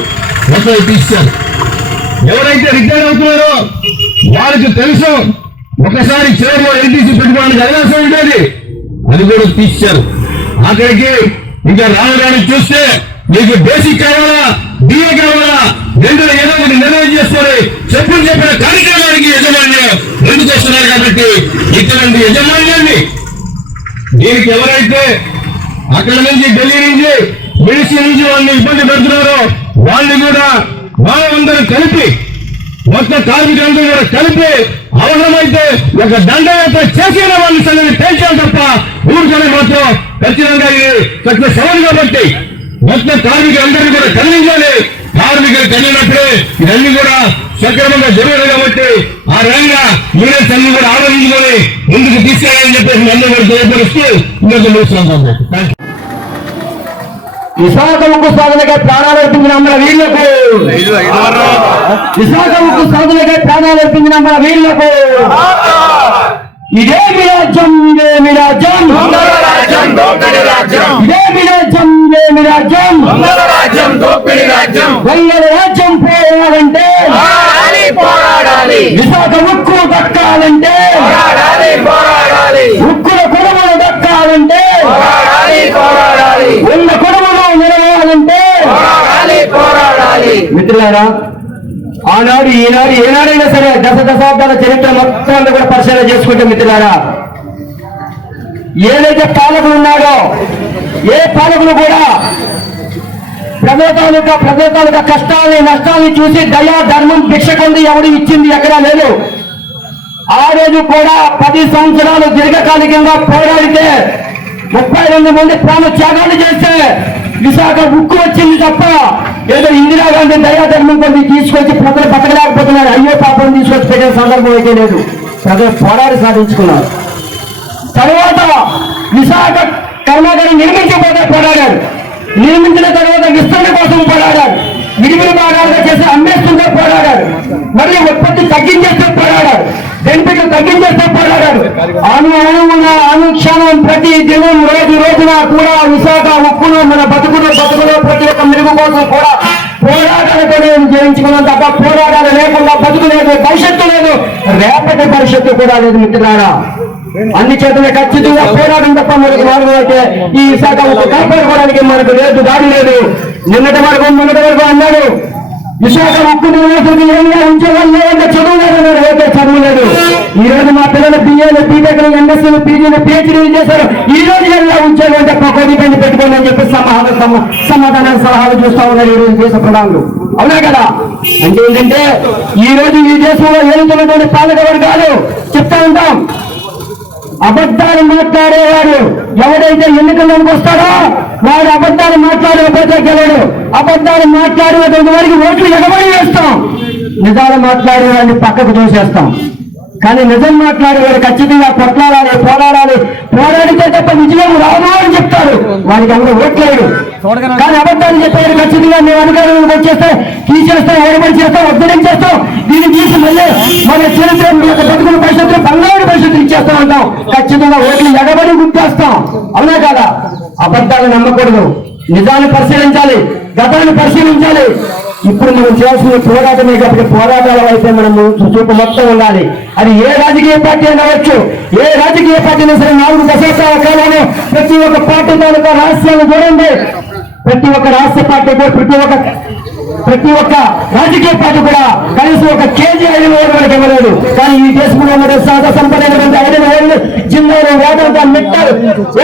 మొత్తం తీశారు. ఎవరైతే రిటైర్ అవుతున్నారో వాళ్ళకి తెలుసు ఒకసారి చివరిలో ఎల్టీసీ పెట్టుకోవడానికి అవకాశం ఉండేది, అది కూడా తీశారు. అక్కడికి ఇంకా రావడానికి చూస్తే మీకు బేసిక్ కావాలా, డిఏ కావాలా, రెండు ఏదో ఒకటి నిర్ణయం చేసుకొని చెప్పులు చెప్పిన కార్యక్రమానికి యజమాన్యం ఎందుకు వస్తున్నారు కాబట్టి ఇటువంటి యజమాన్యాన్ని దీనికి ఎవరైతే అక్కడ నుంచి ఢిల్లీ నుంచి మినిస్ట్రీ నుంచి వాళ్ళని ఇబ్బంది పెడుతున్నారో వాళ్ళని కూడా వాళ్ళందరూ కలిపి మొత్తం కార్మికులందరూ కూడా కలిపి అవసరమైతే ఒక దండయాత్ర చేసిన వాళ్ళ సంగతి తేల్చాలి తప్ప ఊరికనే మాత్రం ఖచ్చితంగా ఇది సక్సెస్ అవ్వదు. కాబట్టి మొత్తం కార్మికులందరినీ కూడా కదిలించాలి. కార్మికులు కలిగినప్పుడే ఇవన్నీ కూడా సక్రమంగా జరగదు. కాబట్టి ఆ రంగా యూనియన్స్ అన్ని కూడా ఆలోచించుకొని ముందుకు తీసుకెళ్ళాలని చెప్పేసి నన్ను కూడా తెలియపరుస్తూ ఇంకొక చూస్తున్నాం. విశాఖ ఉక్కు సాధనగా ప్రాణాలు అర్పించిన మన వీళ్లకు, విశాఖ ఉక్కు సాధనగా ప్రాణాలు అర్పించిన మన వీళ్లకు ఇదేమి రాజ్యం, ఇదేమి రాజ్యం, ఇదేమి రాజ్యం, ఇదేమి రాజ్యం, దొంగల రాజ్యం పోవాలంటే విశాఖ ఉక్కు దక్కాలంటే, ఉక్కుల కొడవలు దక్కాలంటే, ఉన్న కొడవలు నిలవాలంటే మిత్రులారా, ఆనాడు ఈనాడు ఏనాడైనా సరే దశాబ్దాల చరిత్ర మొత్తం కూడా పరిశీలన చేసుకుంటే మిత్రులారా, ఏదైతే పాలకులు ఉన్నాడో ఏ పాలకులు కూడా ప్రజల తాలూకా కష్టాలని నష్టాలని చూసి దయా ధర్మం భిక్ష కొంది ఎవడు ఇచ్చింది ఎక్కడా లేదు. ఆ రోజు కూడా 10 సంవత్సరాలు దీర్ఘకాలికంగా పోరాడితే 32 మంది ప్రాణ త్యాగాలు చేస్తే విశాఖ ఉక్కు వచ్చింది తప్ప ఏదో ఇందిరాగాంధీ దయాధర్మం కొన్ని తీసుకొచ్చి ప్రజలు బతకలేకపోతున్నారు, అయ్యో పాపం తీసుకొచ్చి పెట్టిన సందర్భం అయితే లేదు. ప్రజలు పోరాడి సాధించుకున్నారు. తర్వాత విశాఖ కర్మాగారం నిర్మించకపోతే పోరాడారు, నిర్మించిన తర్వాత విస్తరణ కోసం పోరాడారు, విడివిడి భాగాలుగా చేసి అమ్మేస్తుంటే పోరాడారు, మళ్ళీ ఉత్పత్తి తగ్గించేస్తే పోరాడారు, బెనిఫిట్లు తగ్గించేస్తే పోరాడారు. అనుక్షణం ప్రతి దినం రోజున కూడా విశాఖ ఉక్కును మన బతుకులో ప్రతి ఒక్క మెరుగు కోసం కూడా పోరాటాలతో జయించుకున్నాం తప్ప పోరాటాలు లేకుండా బతుకు లేదు, భవిష్యత్తు లేదు, రేపటి భవిష్యత్తు కూడా లేదు మిత్రులారా. అన్ని చేతులే ఖచ్చితంగా పోరాటం తప్ప మనకు మార్గం అయితే ఈ విశాఖ ఉక్కు కాపాడుకోవడానికి మనకు లేదు, దాడి లేదు. మొన్నటి వరకు అన్నాడు విశాఖ ఉక్కు నిర్వాసులకు ఏమైనా ఉంచేవాళ్ళు లేదంటే చదువు లేదన్నారు, అయితే చదువు లేదు. ఈ రోజు మా పిల్లలు బిఏలు, బీటెక్లు, ఎంఎస్సీలు, పీజీలు, పిహెచ్డీలు చేశారు. ఈ రోజు ఎలా ఉంచేవాళ్ళంటే పకోడీ బండి పెట్టుకోండి అని చెప్పి సమాధానాలు సలహాలు చూస్తా ఉన్నారు ఈ రోజు దేశ ప్రధానులు. అవునా కదా? అంటే ఏంటంటే ఈ రోజు ఈ దేశంలో ఏలుతున్నటువంటి పాలక వర్గాలు చెప్తా ఉంటాం, అబద్ధాలు మాట్లాడేవాడు ఎవడైతే ఎన్నికల్లోకి వస్తాడో వాడు అబద్ధాలు మాట్లాడకపోతే గెలడు. అబద్ధాలు మాట్లాడినటువంటి వారికి ఓట్లు ఎగబడి వేస్తాం, నిజాలు మాట్లాడేవాడిని పక్కకు చూసేస్తాం. కానీ నిజం మాట్లాడేవాడు ఖచ్చితంగా కొట్లాడాలి, పోరాడితే తప్ప విజయం రాదు అని చెప్తాడు, వాడికి అందరూ ఓట్లేడు. కానీ అబద్ధాలు చెప్పేవాడు ఖచ్చితంగా మేము అధికారంలోకి వచ్చేస్తే తీసేస్తాం, ఏర్పడి చేస్తాం, ఒత్తిడి చేస్తాం, దీన్ని తీసి మళ్ళీ మన చరిత్ర బతుకుల భవిష్యత్తు బంగారు భవిష్యత్తు ఇచ్చేస్తాం అంటాం. ఖచ్చితంగా ఓట్లు ఎగబడి గుర్తేస్తాం. అవునా కదా? అబద్ధాలు నమ్మకూడదు, నిజాన్ని పరిశీలించాలి, గతాన్ని పరిశీలించాలి. ఇప్పుడు మనం చేయాల్సిన పోరాటమే కాబట్టి పోరాటాల వైపు మనం చూపు మొత్తం ఉండాలి. అది ఏ రాజకీయ పార్టీ అయినా అవ్వచ్చు, ఏ రాజకీయ పార్టీ అయినా సరే 4 దశాబ్దాల కాలంలో ప్రతి ఒక్క పార్టీ తాలూకా రహస్యాలు చూడండి. ప్రతి ఒక్క రాష్ట్ర పార్టీ కూడా ప్రతి ఒక్క రాజకీయ పార్టీ కూడా కనీసం ఒక కేజీ 5 వేలు వరకు ఇవ్వలేదు. కానీ ఈ దేశంలో ఉన్న సహజ సంపద 5 వేలు జిల్లాలో వేదాంత మిట్టల్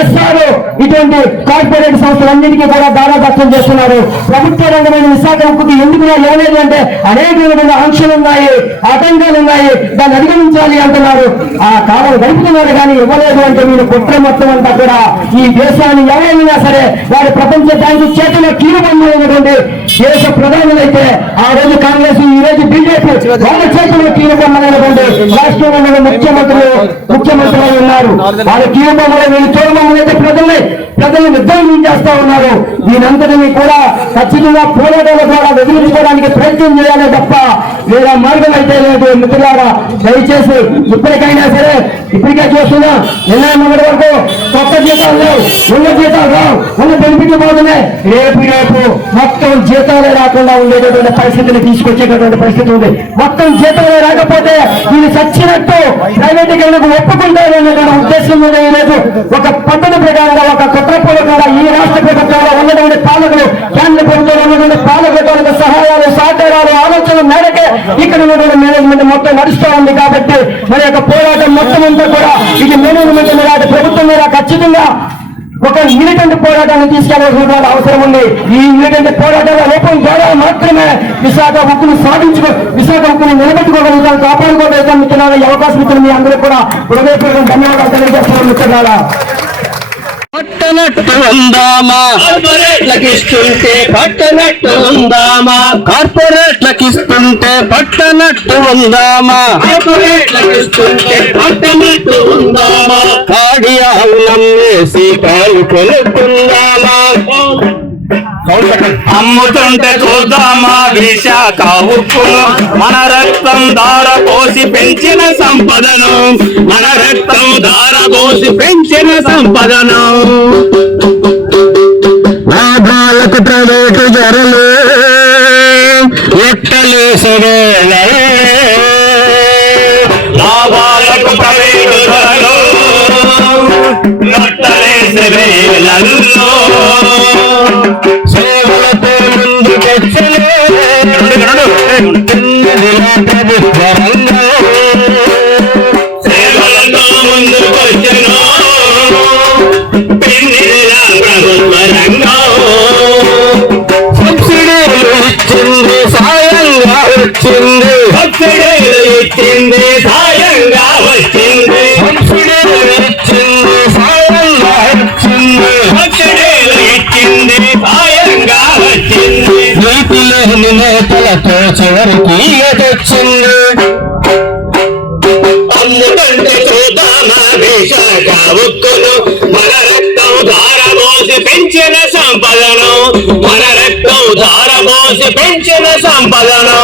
ఎస్ఆర్ ఇటువంటి కార్పొరేట్ సంస్థలన్నింటికీ కూడా దారాదత్తం చేస్తున్నారు. ప్రభుత్వ రంగమైన విశాఖ ఉక్కుకి ఎందుకు ఇవ్వలేదు అంటే అనేక విధమైన ఆంక్షలు ఉన్నాయి, ఆటంకాలు ఉన్నాయి, దాన్ని అధిగమించాలి అంటున్నారు. ఆ కాలం గడుపుతున్నారు కానీ ఇవ్వలేదు అంటే మీరు కుట్ర మొత్తం అంతా కూడా ఈ దేశాన్ని ఎవరైనా సరే వారి ప్రపంచ బ్యాంకు చేతిలో కీలుబొమ్మలైనటువంటి దేశ ప్రధానులైతే ఆ రోజు కాంగ్రెస్, ఈ రోజు బీజేపీ వాళ్ళ చేతిలో కీలుబొమ్మలైనటువంటి రాష్ట్రంలో ముఖ్యమంత్రులు ఉన్నారు. వాళ్ళ కీలుబొమ్మలు వీళ్ళు తోడుబొమ్మలు అయితే ప్రజల్ని విధ్వంసం చేస్తా ఉన్నారు. దీనంతటినీ కూడా ఖచ్చితంగా పోరాటాల ద్వారా ఎదిరించుకోవడానికి ప్రయత్నం చేయాలి తప్ప వేరే మార్గం అయితే లేదు. మిత్రులారా, దయచేసి ఇప్పటికైనా సరే, ఇప్పటికే చూస్తున్నా నిన్న మొదటి వరకు కొత్త జీతాలు లేవు, ఉన్న జీతాలు రావు, ఉన్న బెనిఫిట్లు పోతున్నాయి. రేపు మొత్తం జీతాలే రాకుండా ఉండేటటువంటి పరిస్థితిని తీసుకొచ్చేటటువంటి పరిస్థితి ఉంది. మొత్తం జీతాలే రాకపోతే వీళ్ళు చచ్చినట్టు ప్రైవేటీకరణకు ఒప్పుకుంటారనేటువంటి ఉద్దేశం మీద ఈరోజు ఒక పద్ధతి ప్రకారంగా ఒక కుట్రపూర్వకంగా ఈ రాష్ట్ర ప్రభుత్వంలో ఉన్నటువంటి పాలకులు, కేంద్ర ప్రభుత్వంలో ఉన్నటువంటి పాలకుల సహాయాలు, సహకారాలు, ఆలోచనల మేరకే ఇక్కడ ఉన్నటువంటి మేనేజ్మెంట్ మొత్తం నడుస్తూ ఉంది. కాబట్టి మరి యొక్క పోరాటం మొత్తం అంతా కూడా ఇది మేనేజ్మెంట్ మీద, ప్రభుత్వం మీద ఖచ్చితంగా ఒక మిలిటెంట్ పోరాటాన్ని తీసుకెళ్లాల్సిన అవసరం ఉంది. ఈ మిలిటెంట్ పోరాటాల రూపం ద్వారా మాత్రమే విశాఖ ఉక్కును విశాఖ ఉక్కును నిలబెట్టుకోగలుగుతాం, కాపాడుకోగలుగుతాం. మిత్రులారా, ఈ అవకాశం ఇచ్చిన మీ అందరూ కూడా హృదయపూర్వక ధన్యవాదాలు తెలియజేస్తున్నాను. మిత్రులారా, పట్టనట్టు ఉందామా, కార్పొరేట్లకిస్తుంటే పట్టనట్టు ఉందామా, కార్పొరేట్లకిస్తుంటే పట్టనట్టు ఉందామా, కార్పొరేట్లకిస్తుంటే పట్టనట్టు ఉందామా, కాడి ఆవు నమ్మేసి పాలు కొనుక్కుందామా, అమ్ముతుంటే చూద్దామా విశాఖ ఉక్కును, మన రక్తం ధార పోసి పెంచిన సంపదను, మన రక్తం ధార పోసి పెంచిన సంపదను. లాభాలకు ప్రైవేటు ధరలు ఎట్టలేసరే, లాభాలకు ప్రైవేటు ధరలు ఎట్టలేసరేలలో, సేవలతో ముందుకెచ్చలే ప్రభుత్వ రంగం, సేవలతో ముందుకొచ్చను పెన్నిదిలా ప్రభుత్వ రంగం. సబ్సిడీలు ఇచ్చింది సాయంగా వచ్చింది, సబ్సిడీలు ఇచ్చింది సాయంగా వచ్చింది, సబ్సిడీలు ఇచ్చింది సాయంగా వచ్చింది, సబ్సిడీలు ఇచ్చింది సాయంగా వచ్చింది. నీతి లేని నేతలతో చివరికి ఎదొచ్చింది. అమ్ముతుంటే చూద్దామా విశాఖ ఉక్కును, మన రక్తం ధారపోసి పెంచిన సంపదను, మన రక్తం ధారపోసి పెంచిన సంపదను.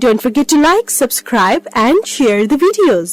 Don't forget to like, subscribe and share the videos.